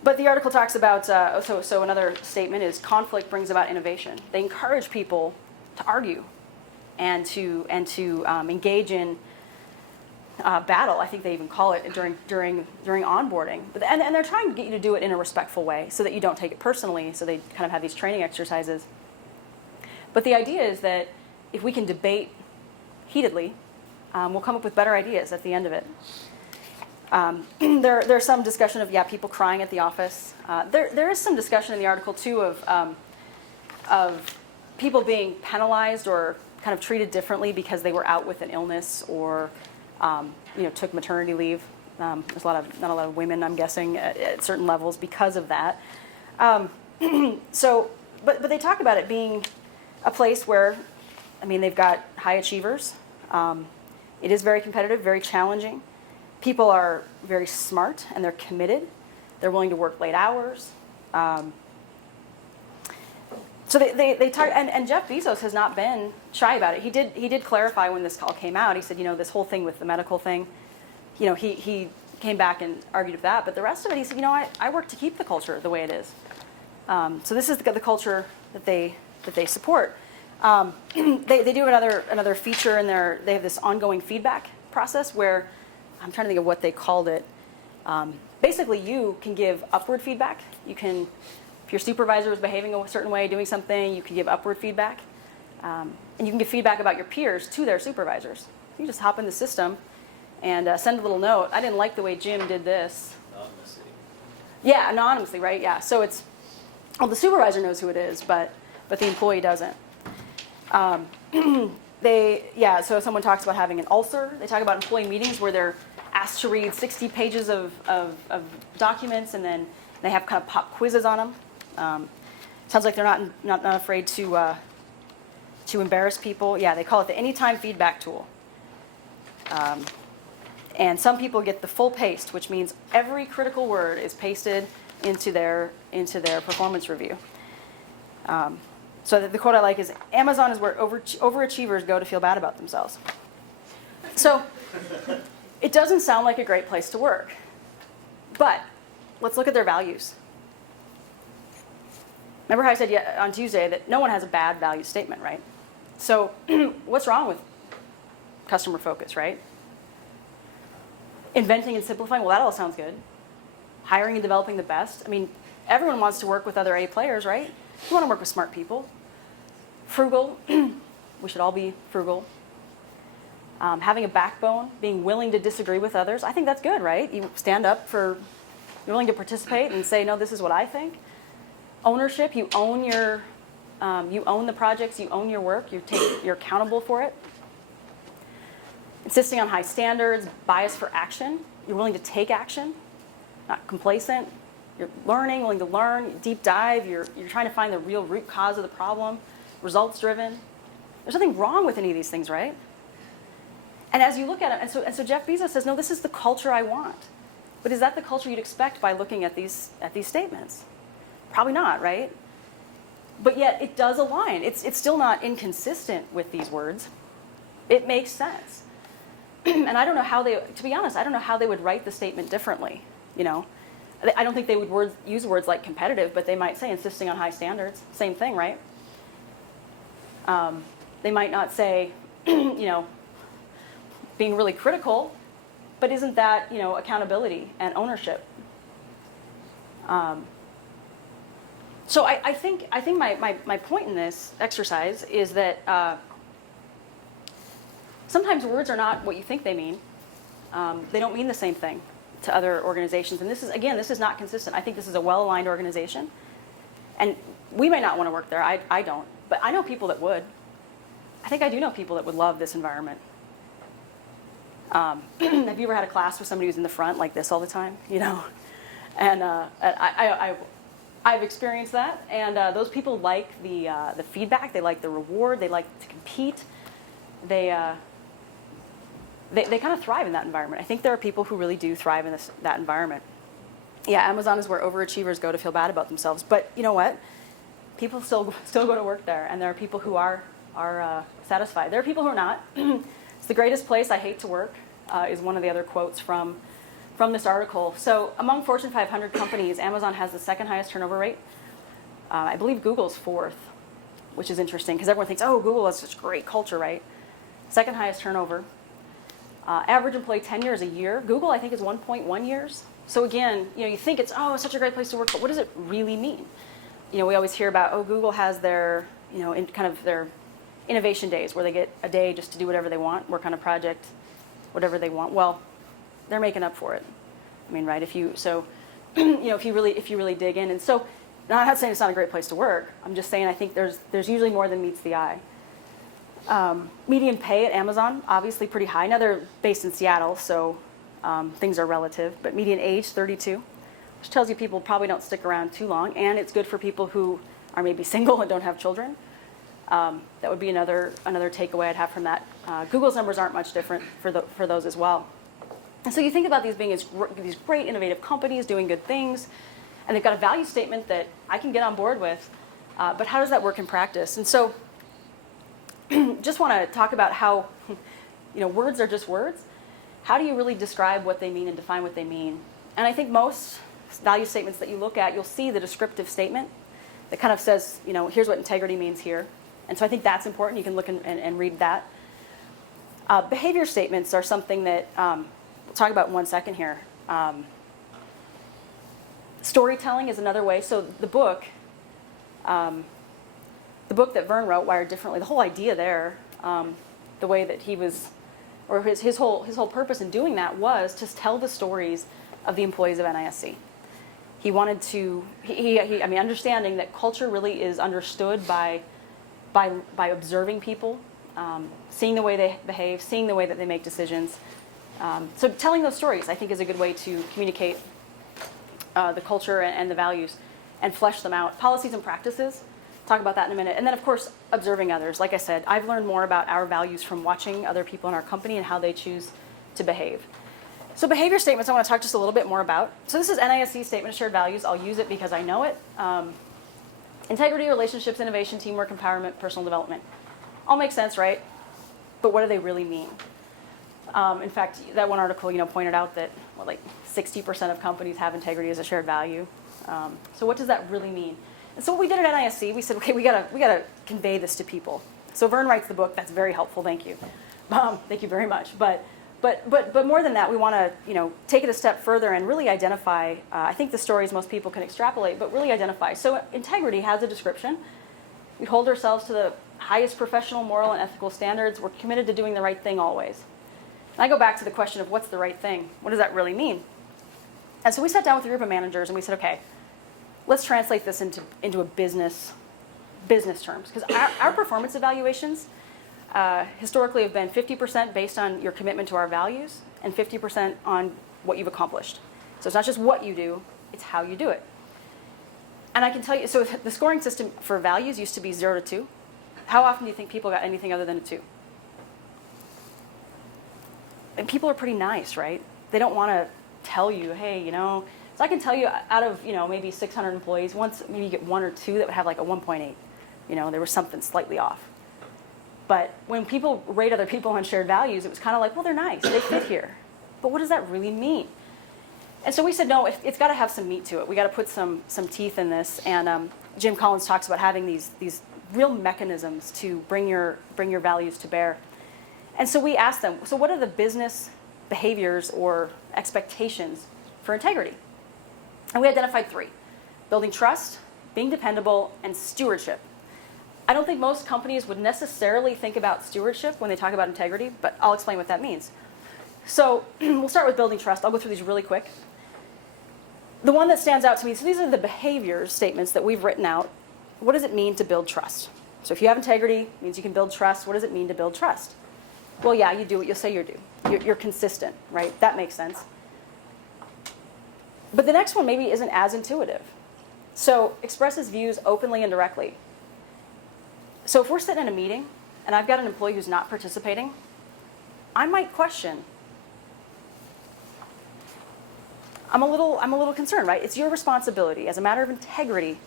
But the article talks about, so another statement is conflict brings about innovation. They encourage people to argue and to engage in battle, I think they even call it during onboarding. And they're trying to get you to do it in a respectful way so that you don't take it personally, so they kind of have these training exercises. But the idea is that if we can debate heatedly, we'll come up with better ideas at the end of it. There's some discussion of, people crying at the office. There is some discussion in the article, too, of people being penalized or kind of treated differently because they were out with an illness or took maternity leave. There's not a lot of women, I'm guessing, at certain levels because of that. But they talk about it being a place where, they've got high achievers. It is very competitive, very challenging. People are very smart and they're committed. They're willing to work late hours. So they talk, and Jeff Bezos has not been shy about it. He did clarify when this all came out. He said, this whole thing with the medical thing, he came back and argued with that. But the rest of it, he said, I work to keep the culture the way it is. So this is the culture that they support. They do another feature in there. They have this ongoing feedback process where, I'm trying to think of what they called it. Basically, you can give upward feedback. You can, if your supervisor is behaving a certain way, doing something, you can give upward feedback. And you can give feedback about your peers to their supervisors. You just hop in the system and send a little note. I didn't like the way Jim did this. Anonymously. Yeah, anonymously, right? Yeah. So it's, the supervisor knows who it is, but the employee doesn't. So someone talks about having an ulcer. They talk about employee meetings where they're asked to read 60 pages of documents, and then they have kind of pop quizzes on them. Sounds like they're not afraid to embarrass people. Yeah, they call it the anytime feedback tool. And some people get the full paste, which means every critical word is pasted into their performance review. So the quote I like is, Amazon is where overachievers go to feel bad about themselves. So it doesn't sound like a great place to work. But let's look at their values. Remember how I said on Tuesday that no one has a bad value statement, right? So what's wrong with customer focus, right? Inventing and simplifying, well, that all sounds good. Hiring and developing the best. Everyone wants to work with other A players, right? You want to work with smart people. Frugal, we should all be frugal. Having a backbone, being willing to disagree with others, I think that's good, right? You stand up you're willing to participate and say, no, this is what I think. Ownership, you own the projects, you own your work, you're accountable for it. Insisting on high standards, bias for action, you're willing to take action, not complacent. You're learning, willing to learn, deep dive, you're trying to find the real root cause of the problem, results driven. There's nothing wrong with any of these things, right? And as you look at it, and so Jeff Bezos says, no, this is the culture I want. But is that the culture you'd expect by looking at these statements? Probably not, right? But yet it does align. It's still not inconsistent with these words. It makes sense. And I don't know how to be honest, I don't know how they would write the statement differently, I don't think they would use words like competitive, but they might say insisting on high standards. Same thing, right? They might not say, being really critical, but isn't that, accountability and ownership? So I think my point in this exercise is that sometimes words are not what you think they mean. They don't mean the same thing to other organizations. And this is not consistent. I think this is a well-aligned organization. And we may not want to work there. I don't. But I know people that would. I think I do know people that would love this environment. Have you ever had a class with somebody who's in the front like this all the time? And I've experienced that. And those people like the feedback. They like the reward. They like to compete. They kind of thrive in that environment. I think there are people who really do thrive in that environment. Yeah, Amazon is where overachievers go to feel bad about themselves. But you know what? People still go to work there, and there are people who are satisfied. There are people who are not. It's the greatest place I hate to work, is one of the other quotes from this article. So among Fortune 500 companies, Amazon has the second highest turnover rate. I believe Google's fourth, which is interesting because everyone thinks, oh, Google has such great culture, right? Second highest turnover. Average employee tenure is a year. Google, I think, is 1.1 years. So again, you think it's such a great place to work, but what does it really mean? We always hear about, Google has their, in kind of their innovation days where they get a day just to do whatever they want, work on a project, whatever they want. Well, they're making up for it. I mean, right? If you really dig in, and so, now I'm not saying it's not a great place to work. I'm just saying I think there's usually more than meets the eye. Median pay at Amazon, obviously pretty high. Now they're based in Seattle, so things are relative. But median age, 32, which tells you people probably don't stick around too long. And it's good for people who are maybe single and don't have children. That would be another takeaway I'd have from that. Google's numbers aren't much different for those as well. And so you think about these being these great innovative companies doing good things, and they've got a value statement that I can get on board with. But how does that work in practice? And so just want to talk about how, words are just words. How do you really describe what they mean and define what they mean? And I think most value statements that you look at, you'll see the descriptive statement that kind of says, here's what integrity means here. And so I think that's important. You can look and read that. Behavior statements are something that we'll talk about in 1 second here. Storytelling is another way. So the book that Vern wrote, Wired Differently, the whole idea there, the way that he was, or his whole purpose in doing that was to tell the stories of the employees of NISC. He wanted to, understanding that culture really is understood by observing people, seeing the way they behave, seeing the way that they make decisions. So telling those stories, I think, is a good way to communicate the culture and the values and flesh them out. Policies and practices. Talk about that in a minute. And then, of course, observing others. Like I said, I've learned more about our values from watching other people in our company and how they choose to behave. So behavior statements I want to talk just a little bit more about. So this is NISC Statement of Shared Values. I'll use it because I know it. Integrity, relationships, innovation, teamwork, empowerment, personal development. All makes sense, right? But what do they really mean? In fact, that one article, pointed out that 60% of companies have integrity as a shared value. So what does that really mean? And so what we did at NISC, we said, okay, we gotta convey this to people. So Vern writes the book. That's very helpful. Thank you. Thank you very much. But more than that, we want to take it a step further and really identify. I think the stories most people can extrapolate, but really identify. So integrity has a description. We hold ourselves to the highest professional, moral, and ethical standards. We're committed to doing the right thing always. And I go back to the question of what's the right thing? What does that really mean? And so we sat down with a group of managers and we said, okay, let's translate this into a business terms. Because our performance evaluations historically have been 50% based on your commitment to our values and 50% on what you've accomplished. So it's not just what you do, it's how you do it. And I can tell you, so the scoring system for values used to be 0 to 2. How often do you think people got anything other than a 2? And people are pretty nice, right? They don't want to tell you, hey, so I can tell you out of, maybe 600 employees, maybe you get 1 or 2 that would have like a 1.8. There was something slightly off. But when people rate other people on shared values, it was kind of like, well, they're nice, they fit here. But what does that really mean? And so we said, no, it's got to have some meat to it. We got to put some teeth in this. And Jim Collins talks about having these real mechanisms to bring your values to bear. And so we asked them, so what are the business behaviors or expectations for integrity? And we identified 3: building trust, being dependable, and stewardship. I don't think most companies would necessarily think about stewardship when they talk about integrity, but I'll explain what that means. So we'll start with building trust. I'll go through these really quick. The one that stands out to me, so these are the behavior statements that we've written out. What does it mean to build trust? So if you have integrity, it means you can build trust. What does it mean to build trust? Well, yeah, you do what you'll say you do. You're consistent, right? That makes sense. But the next one maybe isn't as intuitive. So expresses views openly and directly. So if we're sitting in a meeting and I've got an employee who's not participating, I might question. I'm a little concerned, right? It's your responsibility as a matter of integrity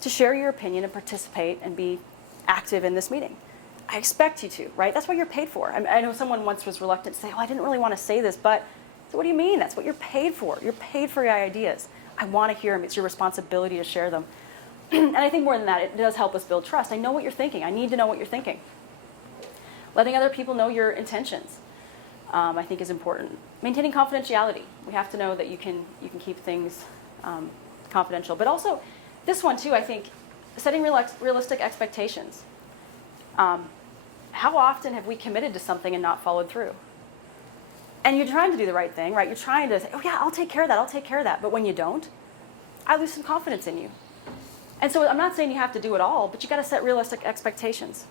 to share your opinion and participate and be active in this meeting. I expect you to, right? That's what you're paid for. I know someone once was reluctant to say, oh, I didn't really want to say this, but so what do you mean? That's what you're paid for. You're paid for your ideas. I want to hear them. It's your responsibility to share them. And I think more than that, it does help us build trust. I know what you're thinking. I need to know what you're thinking. Letting other people know your intentions, I think, is important. Maintaining confidentiality. We have to know that you can keep things confidential. But also, this one too, I think, setting realistic expectations. How often have we committed to something and not followed through? And you're trying to do the right thing, right? You're trying to say, oh yeah, I'll take care of that, I'll take care of that. But when you don't, I lose some confidence in you. And so I'm not saying you have to do it all, but you got to set realistic expectations.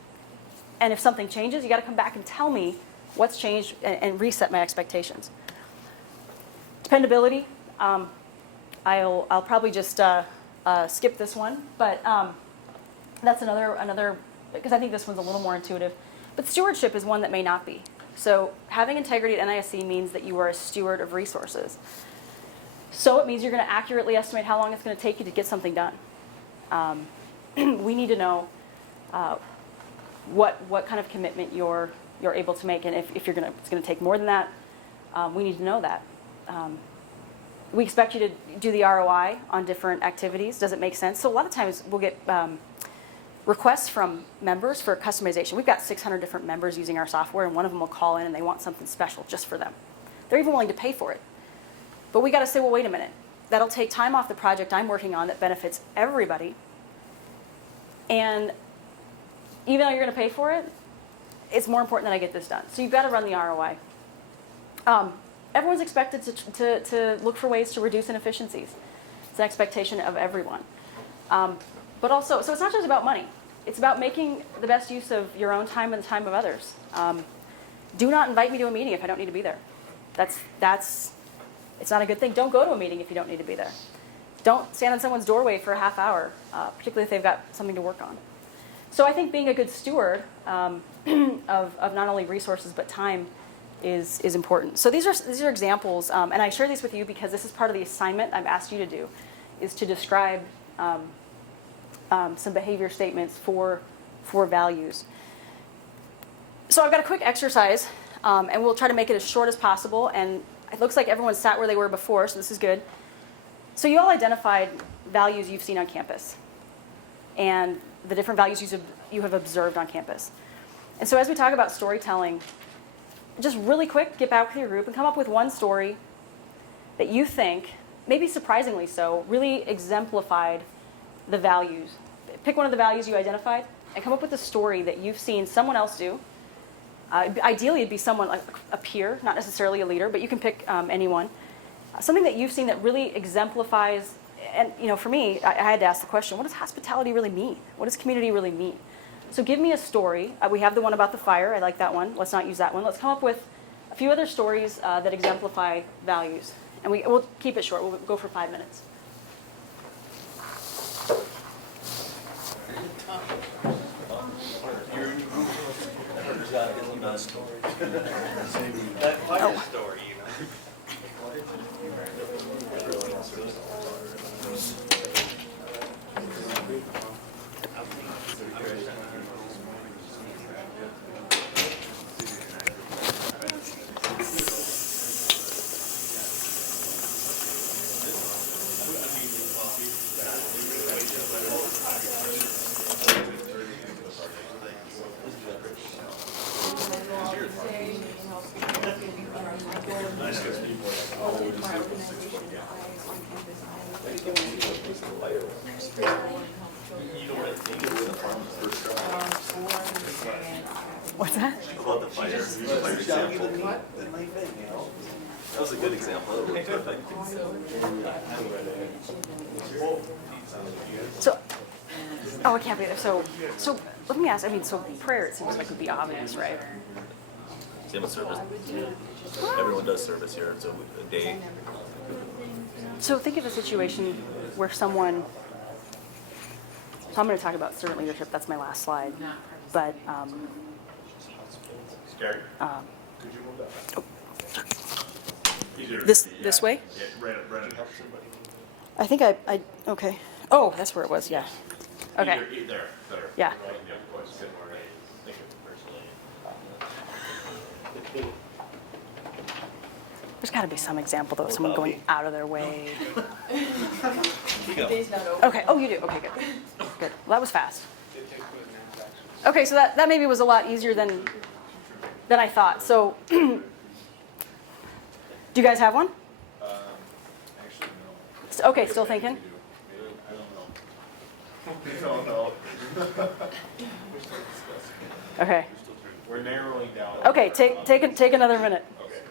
And if something changes, you got to come back and tell me what's changed and reset my expectations. Dependability. I'll probably just skip this one, but that's another because I think this one's a little more intuitive. But stewardship is one that may not be. So having integrity at NISC means that you are a steward of resources. So it means you're going to accurately estimate how long it's going to take you to get something done. We need to know what kind of commitment you're able to make, and if it's going to take more than that, we need to know that. We expect you to do the ROI on different activities. Does it make sense? So a lot of times we'll get requests from members for customization. We've got 600 different members using our software, and one of them will call in and they want something special just for them. They're even willing to pay for it. But we got to say, well, wait a minute. That'll take time off the project I'm working on that benefits everybody. And even though you're going to pay for it, it's more important that I get this done. So you've got to run the ROI. Everyone's expected to look for ways to reduce inefficiencies. It's an expectation of everyone. But also, so it's not just about money. It's about making the best use of your own time and the time of others. Do not invite me to a meeting if I don't need to be there. It's not a good thing. Don't go to a meeting if you don't need to be there. Don't stand in someone's doorway for a half hour, particularly if they've got something to work on. So I think being a good steward of not only resources but time is important. So these are examples, and I share these with you because this is part of the assignment I've asked you to do, is to describe some behavior statements for values. So I've got a quick exercise, and we'll try to make it as short as possible. And it looks like everyone sat where they were before, so this is good. So you all identified values you've seen on campus and the different values you have observed on campus. And so as we talk about storytelling, just really quick, get back with your group and come up with one story that you think, maybe surprisingly so, really exemplified the values. Pick one of the values you identified and come up with a story that you've seen someone else do. Ideally, it'd be someone like a peer, not necessarily a leader, but you can pick anyone. Something that you've seen that really exemplifies, and for me, I had to ask the question, what does hospitality really mean? What does community really mean? So give me a story. We have the one about the fire. I like that one. Let's not use that one. Let's come up with a few other stories that exemplify values. And we'll keep it short. We'll go for 5 minutes. That fire story, What's that? About the fire example. That was a good example. That was perfect. So, oh, it can't be there. So let me ask. I mean, so prayer, it seems like would be obvious, right? Same with service. Everyone does service here. It's a day. So think of a situation where someone. So I'm going to talk about servant leadership. That's my last slide. But Gary, oh, these are- this way. Yeah, Brennan. I think I okay. Oh, that's where it was. Yeah. Okay. There. Yeah. Right, yeah, of course. Good morning. Thank you. There's got to be some example though of someone going out of their way. You go. Day's not over. Okay. Oh, you do. Okay, good. Good. Well, that was fast. Okay, so that maybe was a lot easier than I thought. So, do you guys have one? Actually, no. Okay, still thinking. I don't know. Okay. We're narrowing down. Okay, take another minute. Okay.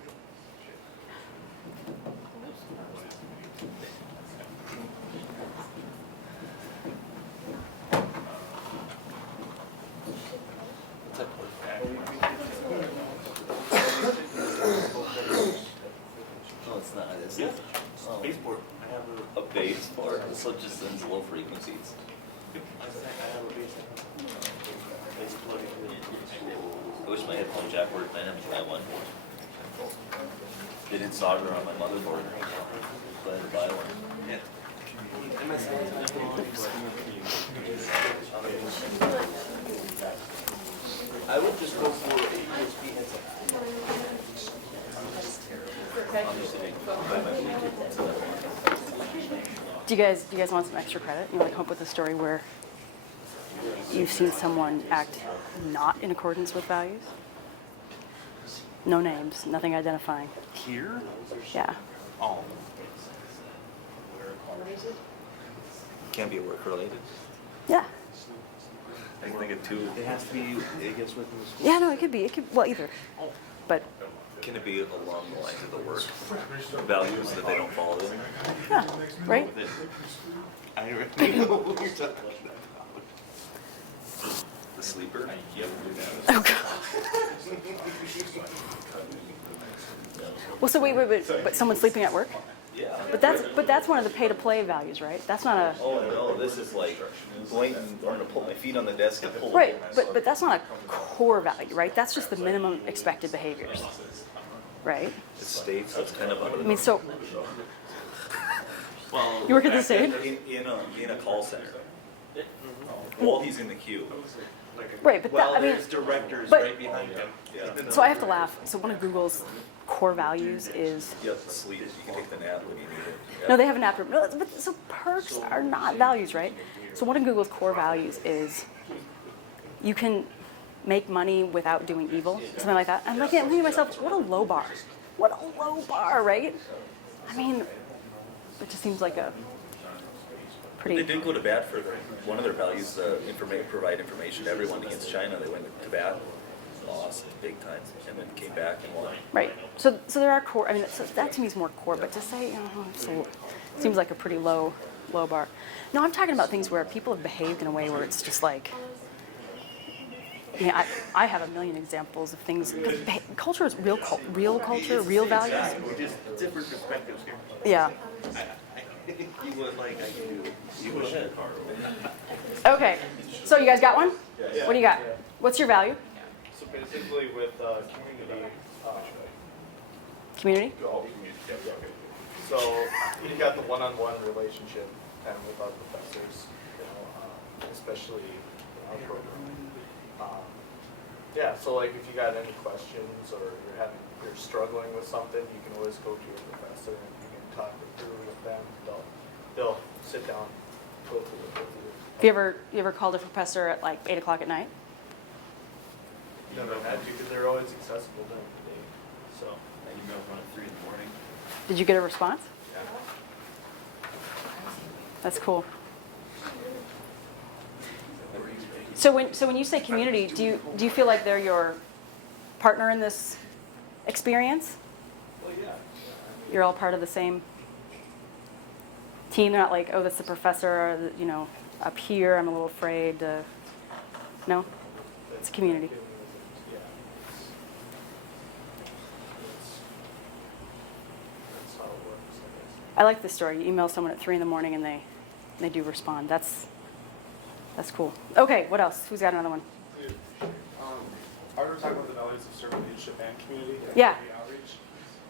No, it's not. It's Baseboard. I have a base for it. So it just sends low frequencies. I wish my headphone jack worked. I didn't buy one. They didn't solder on my motherboard. So I had to buy one. Yeah. I would just go for a USB headset. Do you guys want some extra credit? You want to come up with a story where you've seen someone act not in accordance with values? No names, nothing identifying. Here? Yeah. Oh. Can't be work related. Yeah. I can think of two. It has to be, I guess, within the school. Yeah, no, it could be. Well, either. But Can it be along the lines of the work values that they don't follow in? yeah, right? I already know what you're talking about. The sleeper? Oh god. Well, so wait, but someone's sleeping at work? Yeah. But that's one of the pay-to-play values, right? That's not a Oh no, this is like blatant, I'm gonna put my feet on the desk and pull. right. But that's not a core value, right? That's just the minimum expected behaviors, right? It states it's kind of I mean, so Well, you work at the same, in a call center. While he's in the queue. right? But well, that, I mean, there's directors but- right behind him. Yeah. so I have to laugh. So one of Google's core values is You have to sleep. You can take the nap when you need it. no, they have an app. No, but so perks are not values, right? So one of Google's core values is you can make money without doing evil, something like that. I'm like, I'm thinking to myself, what a low bar. What a low bar, right? I mean, it just seems like a They pretty. did go to bat for one of their values, provide information to everyone against China. They went to bat, lost big time, and then came back and won. Right. So there are core. I mean, so that to me is more core. But to say, so seems like a pretty low bar. No, I'm talking about things where people have behaved in a way where it's just like. Yeah, I have a million examples of things. Culture is real culture, real values. We're just different perspectives here. Yeah. I think you would like, I can do it. You would. Okay. So you guys got one? What do you got? What's your value? So basically with community, Community? so you got the one-on-one relationship and with our professors, you know, especially our program. Yeah, so like if you got any questions or you're struggling with something, you can always go to your professor and you can talk it through with them. They'll sit down, go through it with you. Have you ever called a professor at like 8 o'clock at night? You don't have to because they're always accessible during the day. So Emails run at 3 in the morning. Did you get a response? That's cool. So when you say community, do you feel like they're your partner in this experience? Well, yeah. You're all part of the same team. They're not like, oh, that's the professor, or up here. I'm a little afraid to. No, it's a community. Yeah. That's how it works, I guess. I like this story. You email someone at 3 a.m. and they do respond. That's cool. Okay, what else? Who's got another one? I already talked about the values of servant leadership and community and Yeah. community outreach.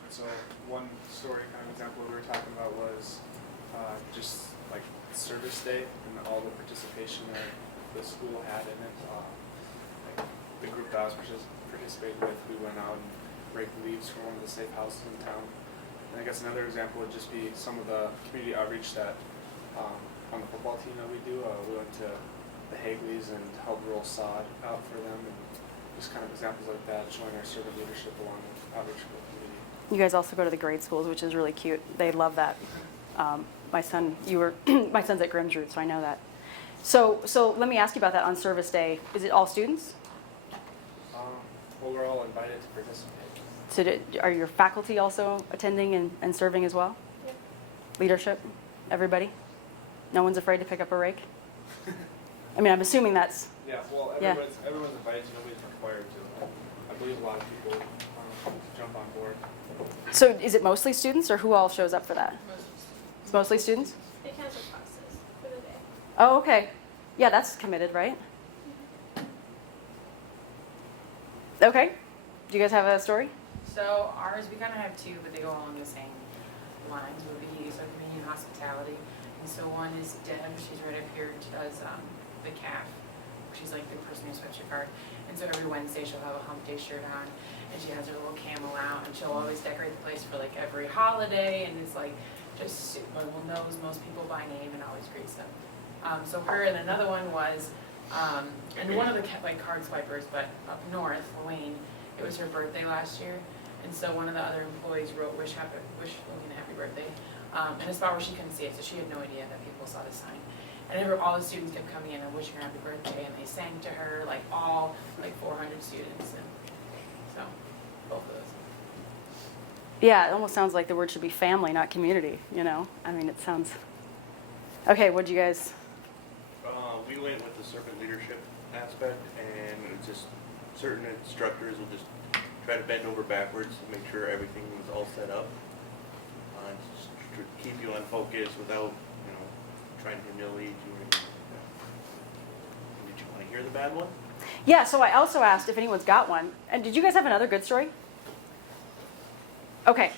So one story, kind of example we were talking about was just like service day and all the participation that the school had in it. Like the group that I was participating with, we went out and raked leaves for one of the safe houses in town. And I guess another example would just be some of the community outreach that on the football team that we do. We went to the Hagleys and helped roll sod out for them, and just kind of examples like that, showing our servant leadership along with outreach for the community. You guys also go to the grade schools, which is really cute. They love that. My son's at Grimsrud, so I know that. So let me ask you about that on service day. Is it all students? Well, we're all invited to participate. So are your faculty also attending and serving as well? Yep. Leadership? Everybody? No one's afraid to pick up a rake? I mean, I'm assuming that's. Yeah, well, Yeah. everyone's invited to, nobody's required to. I believe a lot of people jump on board. So is it mostly students, or who all shows up for that? It's mostly students? They cancel classes for the day. Oh, okay. Yeah, that's committed, right? Okay. Do you guys have a story? So ours, we kind of have two, but they go along the same lines. Would be so community and hospitality. And so one is Deb. She's right up here. She does the calf. She's like the person who swipes your card. And so every Wednesday she'll have a hump day shirt on, and she has her little camel out, and she'll always decorate the place for like every holiday, and it's like just knows most people by name and always greets them. So her, and another one was, and one of the like card swipers, but up north, Wayne, it was her birthday last year, and so one of the other employees wrote wish Wayne a happy birthday, in a spot where she couldn't see it, so she had no idea that people saw the sign. And all the students kept coming in and wishing her happy birthday, and they sang to her, like all 400 students, and so both of those. Yeah, it almost sounds like the word should be family, not community, I mean, it sounds. Okay, what'd you guys? We went with the servant leadership aspect, and it's just certain instructors will just try to bend over backwards to make sure everything is all set up. Just to keep you on focus without, trying to humiliate you. Did you want to hear the bad one? Yeah, so I also asked if anyone's got one. And did you guys have another good story? Okay,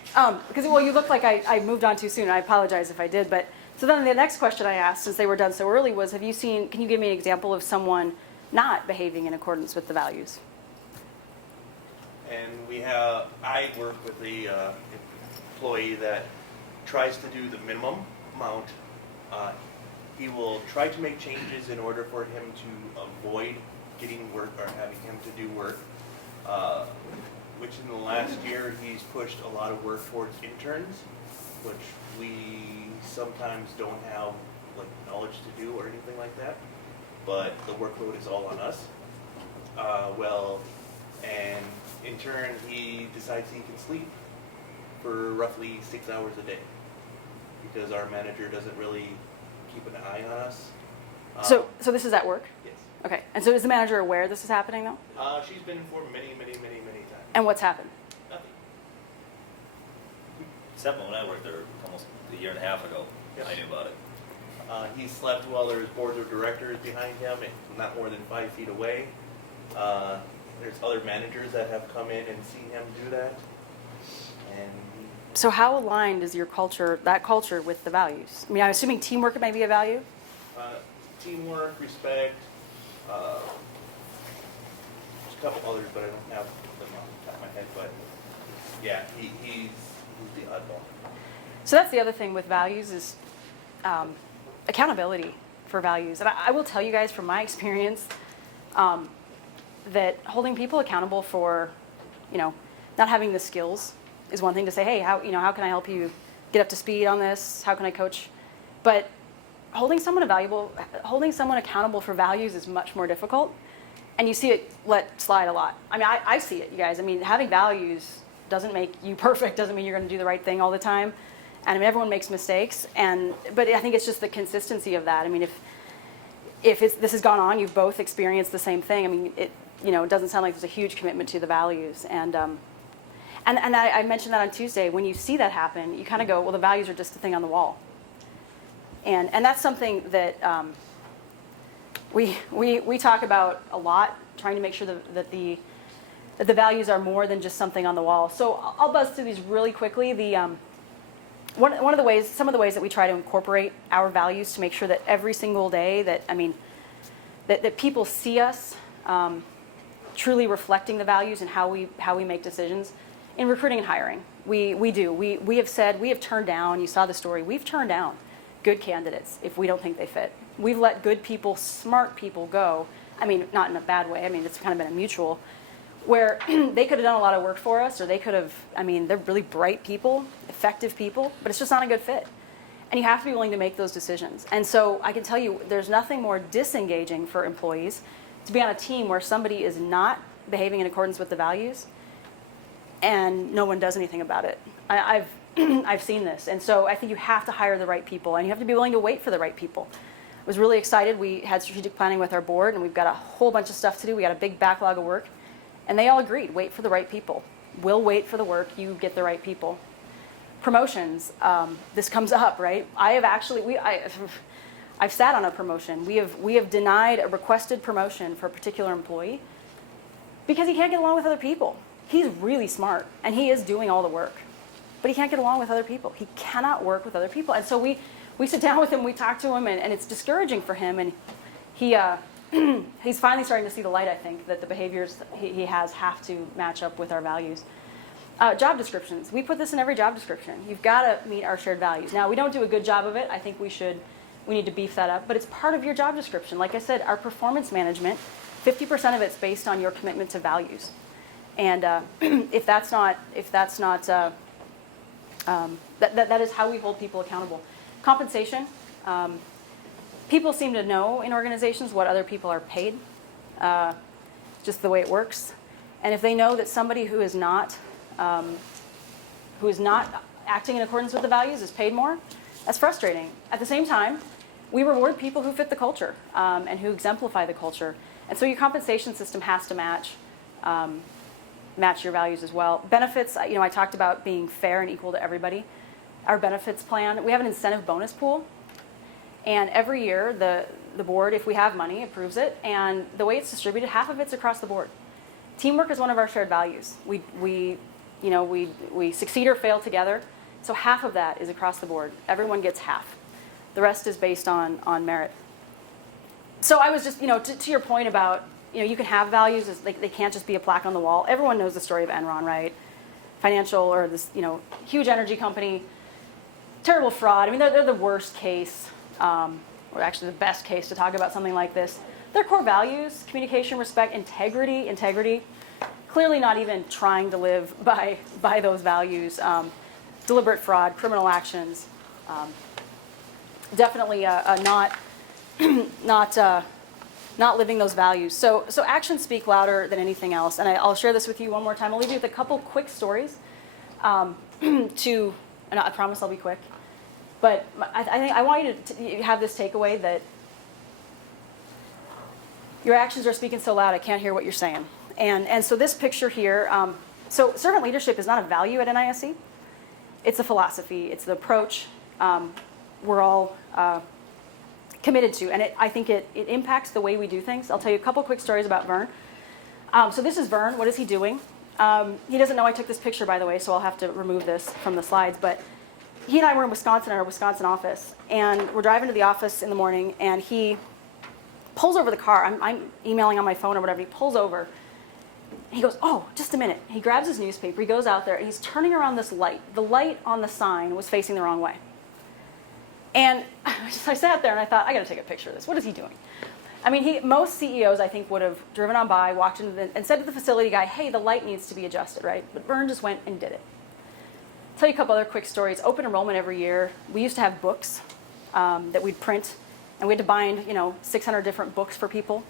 because you looked like I moved on too soon. I apologize if I did, but so then the next question I asked, since they were done so early, was can you give me an example of someone not behaving in accordance with the values? And I work with the employee that tries to do the minimum amount. He will try to make changes in order for him to avoid getting work or having him to do work, which in the last year he's pushed a lot of work towards interns, which we sometimes don't have knowledge to do or anything like that, but the workload is all on us. And in turn he decides he can sleep for roughly 6 hours a day because our manager doesn't really keep an eye on us. So this is at work? Yes. Okay, and so is the manager aware this is happening though? She's been informed many times. And what's happened? Nothing. Except when I worked there almost a year and a half ago, Yes. I knew about it. He slept while there's boards of directors behind him, and not more than 5 feet away. There's other managers that have come in and seen him do that. And So how aligned is your culture, that culture, with the values? I mean, I'm assuming teamwork may be a value? teamwork, respect, there's a couple others, but I don't have them off the top of my head. But yeah, he's the oddball. So that's the other thing with values is accountability for values. And I will tell you guys from my experience that holding people accountable for, not having the skills is one thing to say, hey, how can I help you get up to speed on this? How can I coach? But holding someone accountable for values is much more difficult, and you see it let slide a lot. I mean, I see it, you guys. I mean, having values doesn't make you perfect, doesn't mean you're going to do the right thing all the time, and I mean, everyone makes mistakes, but I think it's just the consistency of that. I mean, if this has gone on, you've both experienced the same thing. I mean, it doesn't sound like there's a huge commitment to the values, and I mentioned that on Tuesday. When you see that happen, you kind of go, well, the values are just a thing on the wall. And that's something that we talk about a lot, trying to make sure that the values are more than just something on the wall. So I'll buzz through these really quickly. Some of the ways that we try to incorporate our values to make sure that every single day that people see us truly reflecting the values and how we make decisions in recruiting and hiring. We have turned down, you saw the story, we've turned down good candidates if we don't think they fit. We've let good people, smart people go. I mean, not in a bad way. I mean, it's kind of been a mutual, where they could have done a lot of work for us, or they could have, they're really bright people, effective people, but it's just not a good fit. And you have to be willing to make those decisions. And so I can tell you, there's nothing more disengaging for employees to be on a team where somebody is not behaving in accordance with the values and no one does anything about it. I've seen this. And so I think you have to hire the right people, and you have to be willing to wait for the right people. I was really excited. We had strategic planning with our board, and we've got a whole bunch of stuff to do. We got a big backlog of work, and they all agreed, wait for the right people. We'll wait for the work. You get the right people. Promotions. This comes up, right? I've sat on a promotion. We have denied a requested promotion for a particular employee because he can't get along with other people. He's really smart, and he is doing all the work, but he can't get along with other people. He cannot work with other people. And so we sit down with him, we talk to him, and it's discouraging for him. And he's finally starting to see the light, I think, that the behaviors he has have to match up with our values. Job descriptions. We put this in every job description. You've got to meet our shared values. Now, we don't do a good job of it. I think we need to beef that up, but it's part of your job description. Like I said, our performance management, 50% of it's based on your commitment to values. And that is how we hold people accountable. Compensation. People seem to know in organizations what other people are paid, just the way it works. And if they know that somebody who is not acting in accordance with the values is paid more, that's frustrating. At the same time, we reward people who fit the culture and who exemplify the culture. And so your compensation system has to match your values as well. Benefits, I talked about being fair and equal to everybody. Our benefits plan, we have an incentive bonus pool. And every year, the board, if we have money, approves it. And the way it's distributed, half of it's across the board. Teamwork is one of our shared values. We succeed or fail together. So half of that is across the board. Everyone gets half. The rest is based on merit. So I was just, to your point about, you can have values, they can't just be a plaque on the wall. Everyone knows the story of Enron, right? Financial, or this, huge energy company, terrible fraud. I mean, they're the worst case, or actually the best case to talk about something like this. Their core values, communication, respect, integrity, clearly not even trying to live by those values. Deliberate fraud, criminal actions, definitely not living those values. So actions speak louder than anything else. And I'll share this with you one more time. I'll leave you with a couple quick stories and I promise I'll be quick. But I think I want you to have this takeaway that your actions are speaking so loud I can't hear what you're saying. And so this picture here, so servant leadership is not a value at NISC. It's a philosophy. It's the approach we're all committed to. And I think it impacts the way we do things. I'll tell you a couple quick stories about Vern. So this is Vern. What is he doing? He doesn't know I took this picture, by the way, so I'll have to remove this from the slides. But he and I were in Wisconsin at our Wisconsin office. And we're driving to the office in the morning, and he pulls over the car. I'm emailing on my phone or whatever. He pulls over. He goes, oh, just a minute. He grabs his newspaper. He goes out there, and he's turning around this light. The light on the sign was facing the wrong way. And I sat there, and I thought, I got to take a picture of this. What is he doing? I mean, most CEOs, I think, would have driven on by, walked into and said to the facility guy, hey, the light needs to be adjusted, right? But Vern just went and did it. I'll tell you a couple other quick stories. Open enrollment every year. We used to have books that we'd print and we had to bind 600 different books for people.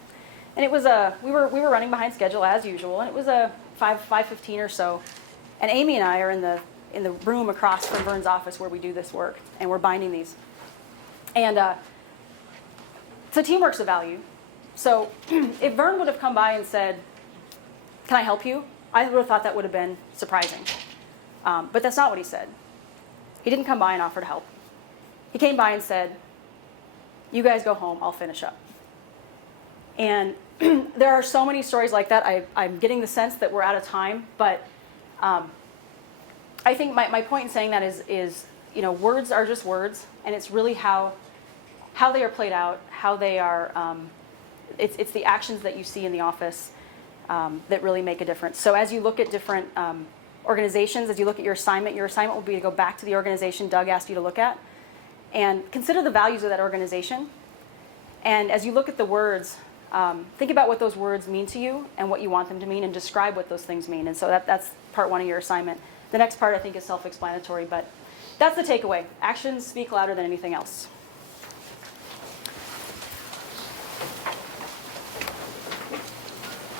And it was we were running behind schedule as usual, and it was a 5:15 or so. And Amy and I are in the room across from Vern's office where we do this work, and we're binding these. And so teamwork's a value. So if Vern would have come by and said, "Can I help you?" I would have thought that would have been surprising. But that's not what he said. He didn't come by and offer to help. He came by and said, "You guys go home, I'll finish up." And there are so many stories like that. I'm getting the sense that we're out of time, but I think my point in saying that is words are just words, and it's really how they are played out, how they are, it's the actions that you see in the office that really make a difference. So as you look at different organizations, as you look at your assignment will be to go back to the organization Doug asked you to look at, and consider the values of that organization. And as you look at the words, think about what those words mean to you and what you want them to mean, and describe what those things mean. And so that's part one of your assignment. The next part I think is self-explanatory, but that's the takeaway. Actions speak louder than anything else.